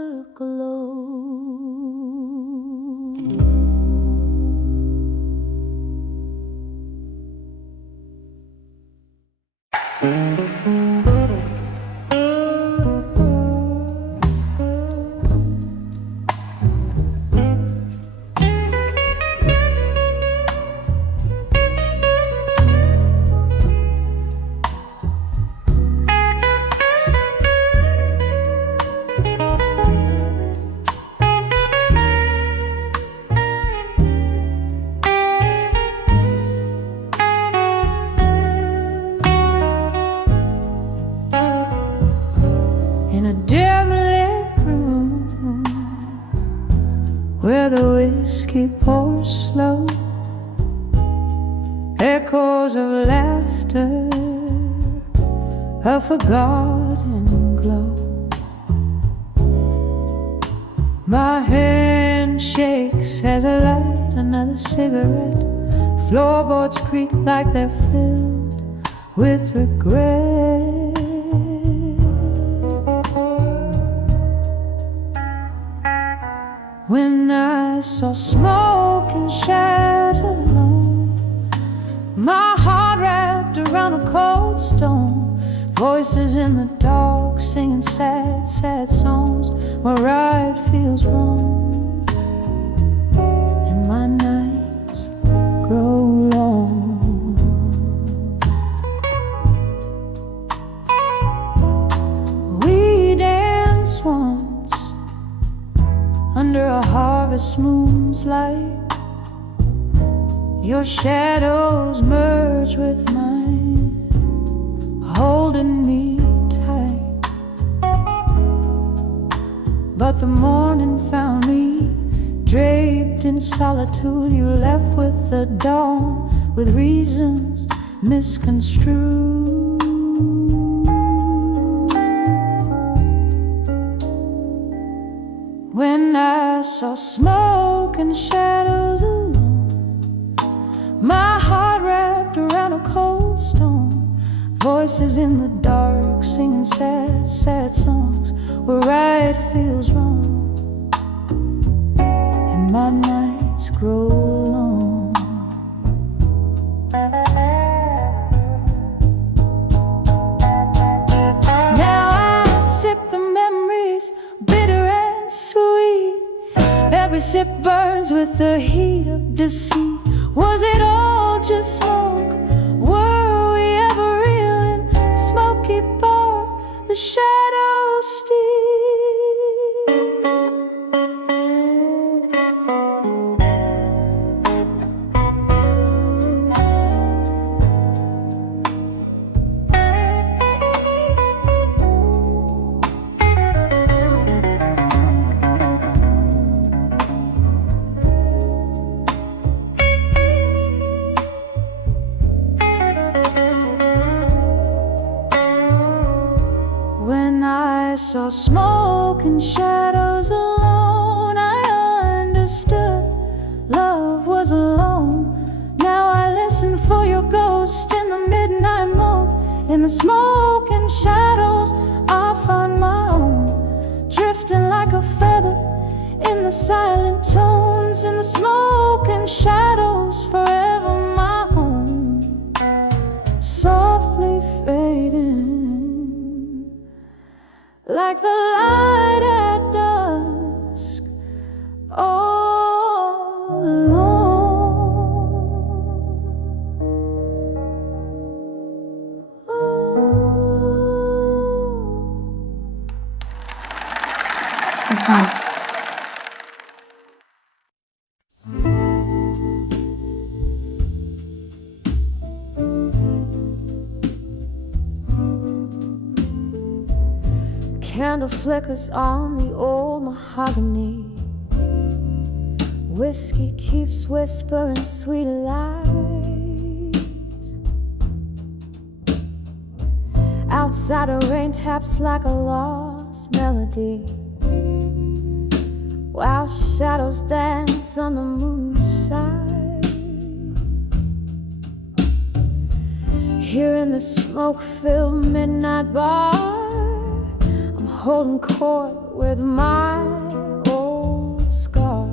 Where the whiskey pours slow, echoes of laughter, a forgotten glow. My hand shakes as I light another cigarette. Floorboards creak like they're filled with regret. When I saw smoke and shadows alone, my heart wrapped around a cold stone. Voices in the dark singing sad, sad songs where right feels wrong, and my nights grow long. We danced once under a harvest moon's light. Your shadows merge with mine, holding me tight. But the morning found me draped in solitude. You left with the dawn, with reasons misconstrued. When I saw smoke and shadows alone, my heart wrapped around a cold stone. Voices in the dark singing sad, sad songs where right feels wrong, and my nights grow long. Now I sip the memories, bitter and sweet. Every sip burns with the heat of deceit. Was it all just smoke? Were we ever real in smoky bar? The shadows steal. I saw smoke and shadows alone. I understood love was alone. Now I listen for your ghost in the midnight moon. In the smoke and shadows I find my own, drifting like a feather in the silent tones. In the smoke and shadows forever my home, softly fading like the light at dusk, all alone. Ooh. Candle flickers on the old mahogany. Whiskey keeps whispering sweet lies. Outside a rain taps like a lost melody. while shadows dance on the moon's side. Here in the smoke-filled midnight bar, I'm holding court with my old scar.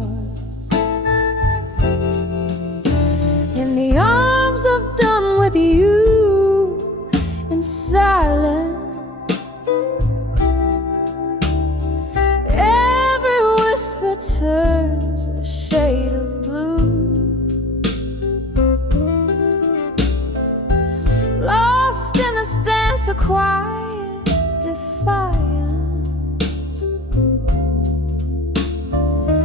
In the arms of done with you, in silence, every whisper turns a shade of blue. Lost in this dance of quiet defiance,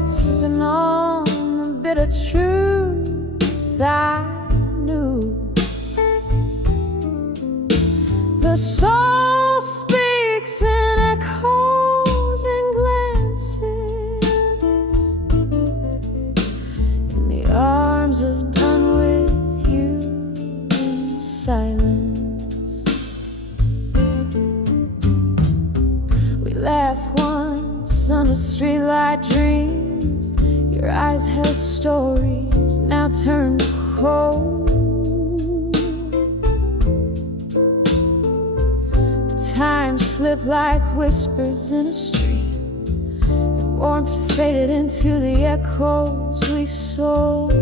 sipping on the bitter truth I knew. The soul speaks in echoes and glances, in the arms of done with you in silence. We laughed once under streetlight dreams. Your eyes held stories, now turned cold. Time slipped like whispers in a stream, and warmth faded into the echoes we sold.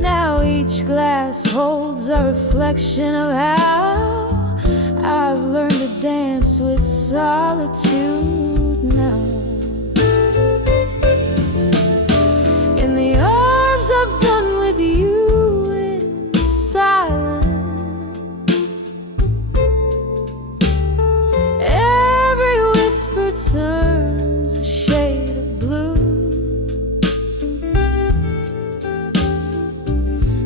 Now each glass holds a reflection of how I've learned to dance with solitude now. In the arms I've done with you in silence, turns a shade of blue.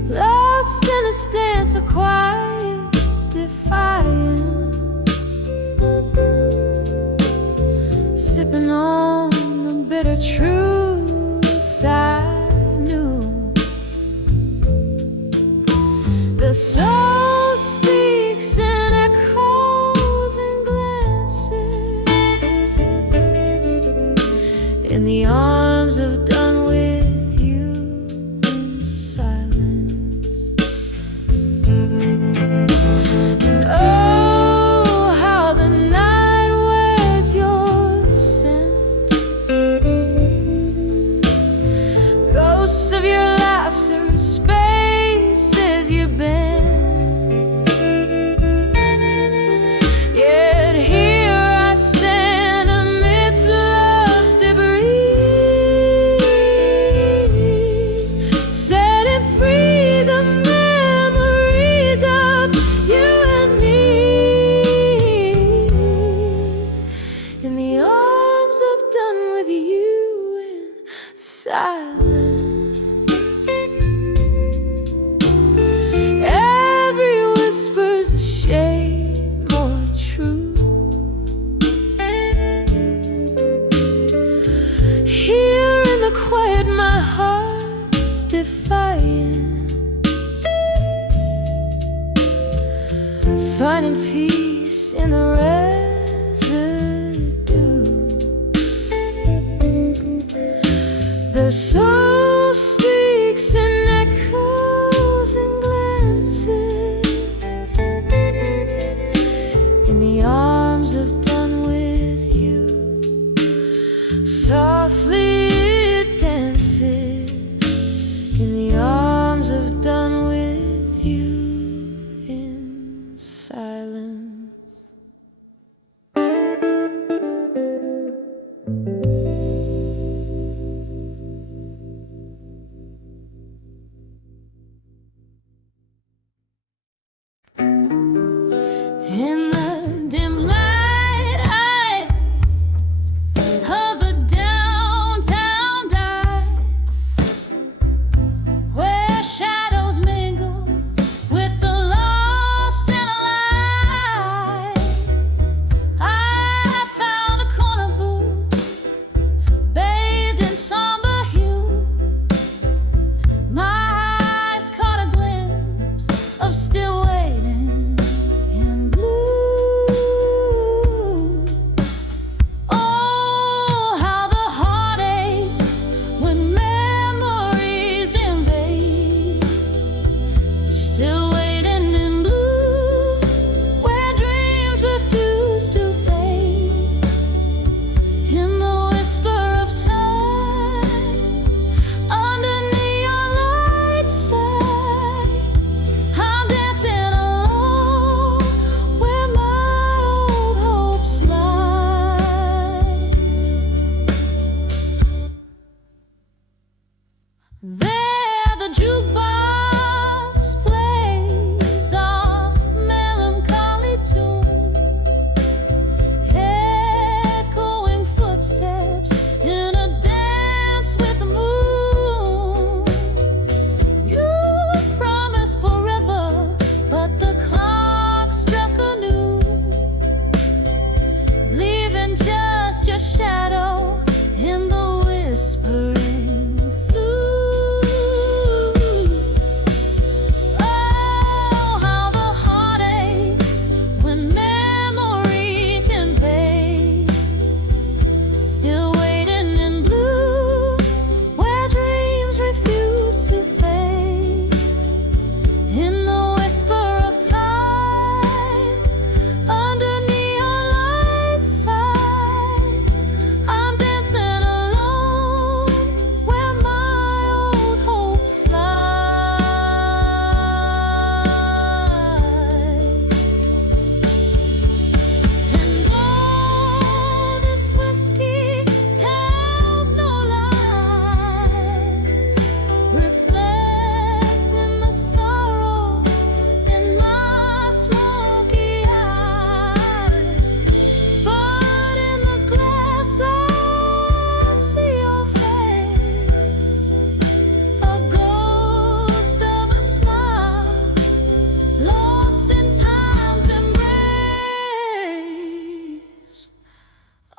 Lost in a dance of quiet defiance, sipping on the bitter truth I knew. The soul speaks in echoes and glances, in the arms of done with you in silence. And oh, how the night wears your scent, ghosts of your laughter, spaces you've been. Yet here I stand amidst love's debris, setting free the memories of you and me. In the arms of done with you in silence, every whisper's a shade more true. Here in the quiet, my heart's defiance, finding peace in the residue. The soul speaks in echoes and glances, in the arms of done with you. Softly it dances, in the arms than just your shadow in the whispering flute. Oh, how the heart aches when memories invade, still waiting in blue where dreams refuse to fade. In the whisper of time, under neon lights, I'm dancing alone where my old hopes lie. And all this whiskey tells no lies, reflecting the sorrow in my smoky eyes. But in the glass I see your face, a ghost of a smile lost in time's embrace.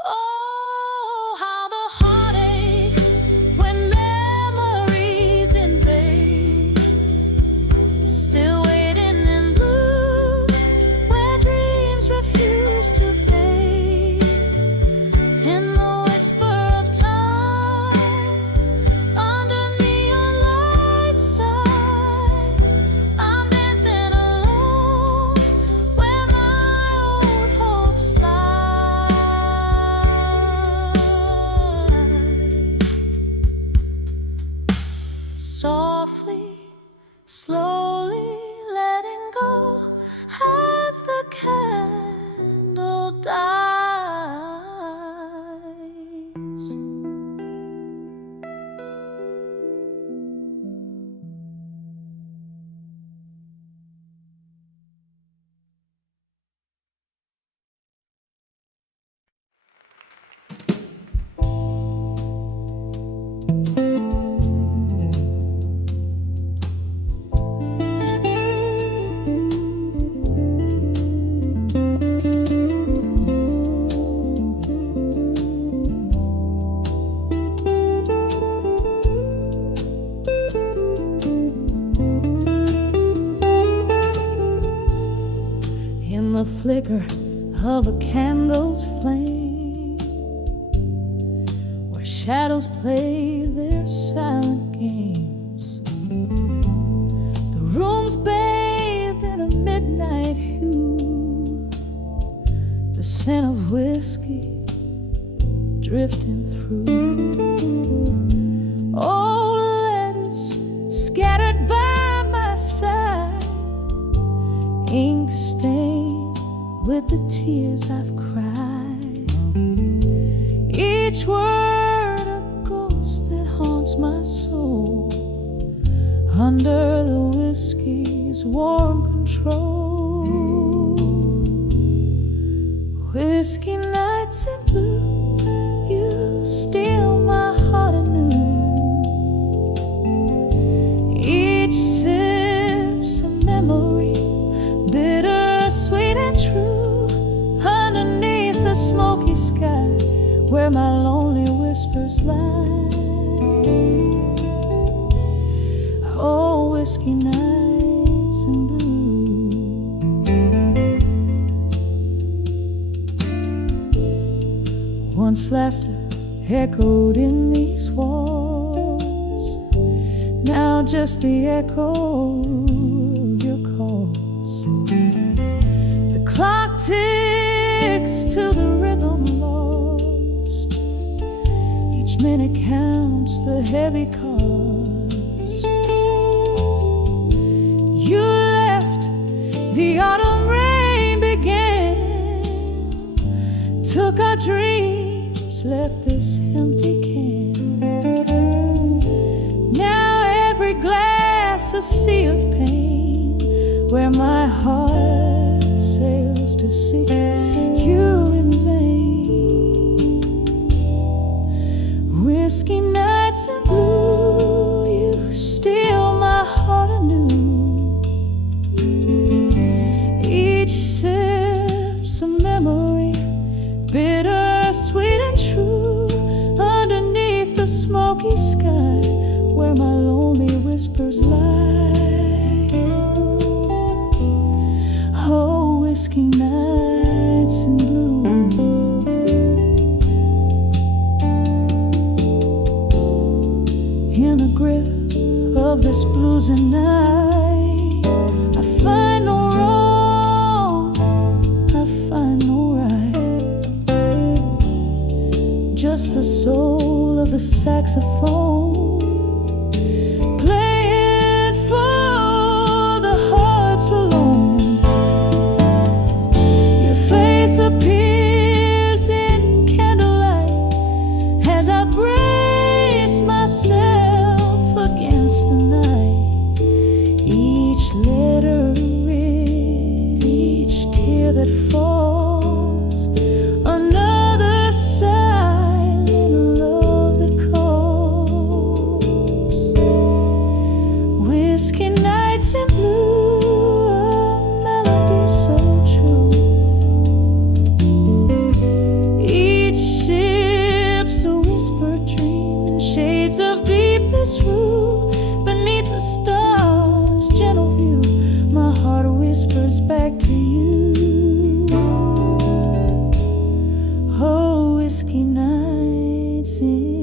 Oh, how the heart aches when memories invade, still waiting in blue where dreams refuse to fade. In the whisper of time, under neon lights, I'm dancing alone where my old hopes lie. Softly, slowly letting go as the candle dies. In the flicker of a candle's flame, where shadows play their silent games, the room's bathed in a midnight hue, the scent of whiskey drifting through. Old letters scattered by my side, ink stained with the tears I've cried. Each word a ghost that haunts my soul under the whiskey's warm control. Whiskey nights in blue, you steal my heart anew. Each sip's a memory, bitter, sweet and true, underneath the smoky sky where my lonely whispers lie. Oh, whiskey nights in blue. Once laughter echoed in these walls, now just the echo of your calls. The clock ticks to the rhythm lost, each minute counts the heavy cost. You left, the autumn rain began, took our dreams, left this empty can. Now every glass a sea of pain, where my heart sails to seek you in vain. Whiskey nights in blue, you steal my heart anew. Each sip's a memory, bitter sweet and true, underneath the smoky sky, where my lonely whispers lie. Oh, whiskey nights in blue, in the grip of this blues and night, I find no wrong, I find no right, just the soul of the saxophone playing for the hearts alone. Your face appears in candlelight as I brace myself against the night. Each letter read, each tear that falls, another silent love that calls. Whiskey nights in blue, a melody so true. Each ship's a whispered dream in shades of deepest rue. Beneath the stars, gentle view, my heart whispers back to you. Oh, whiskey nights in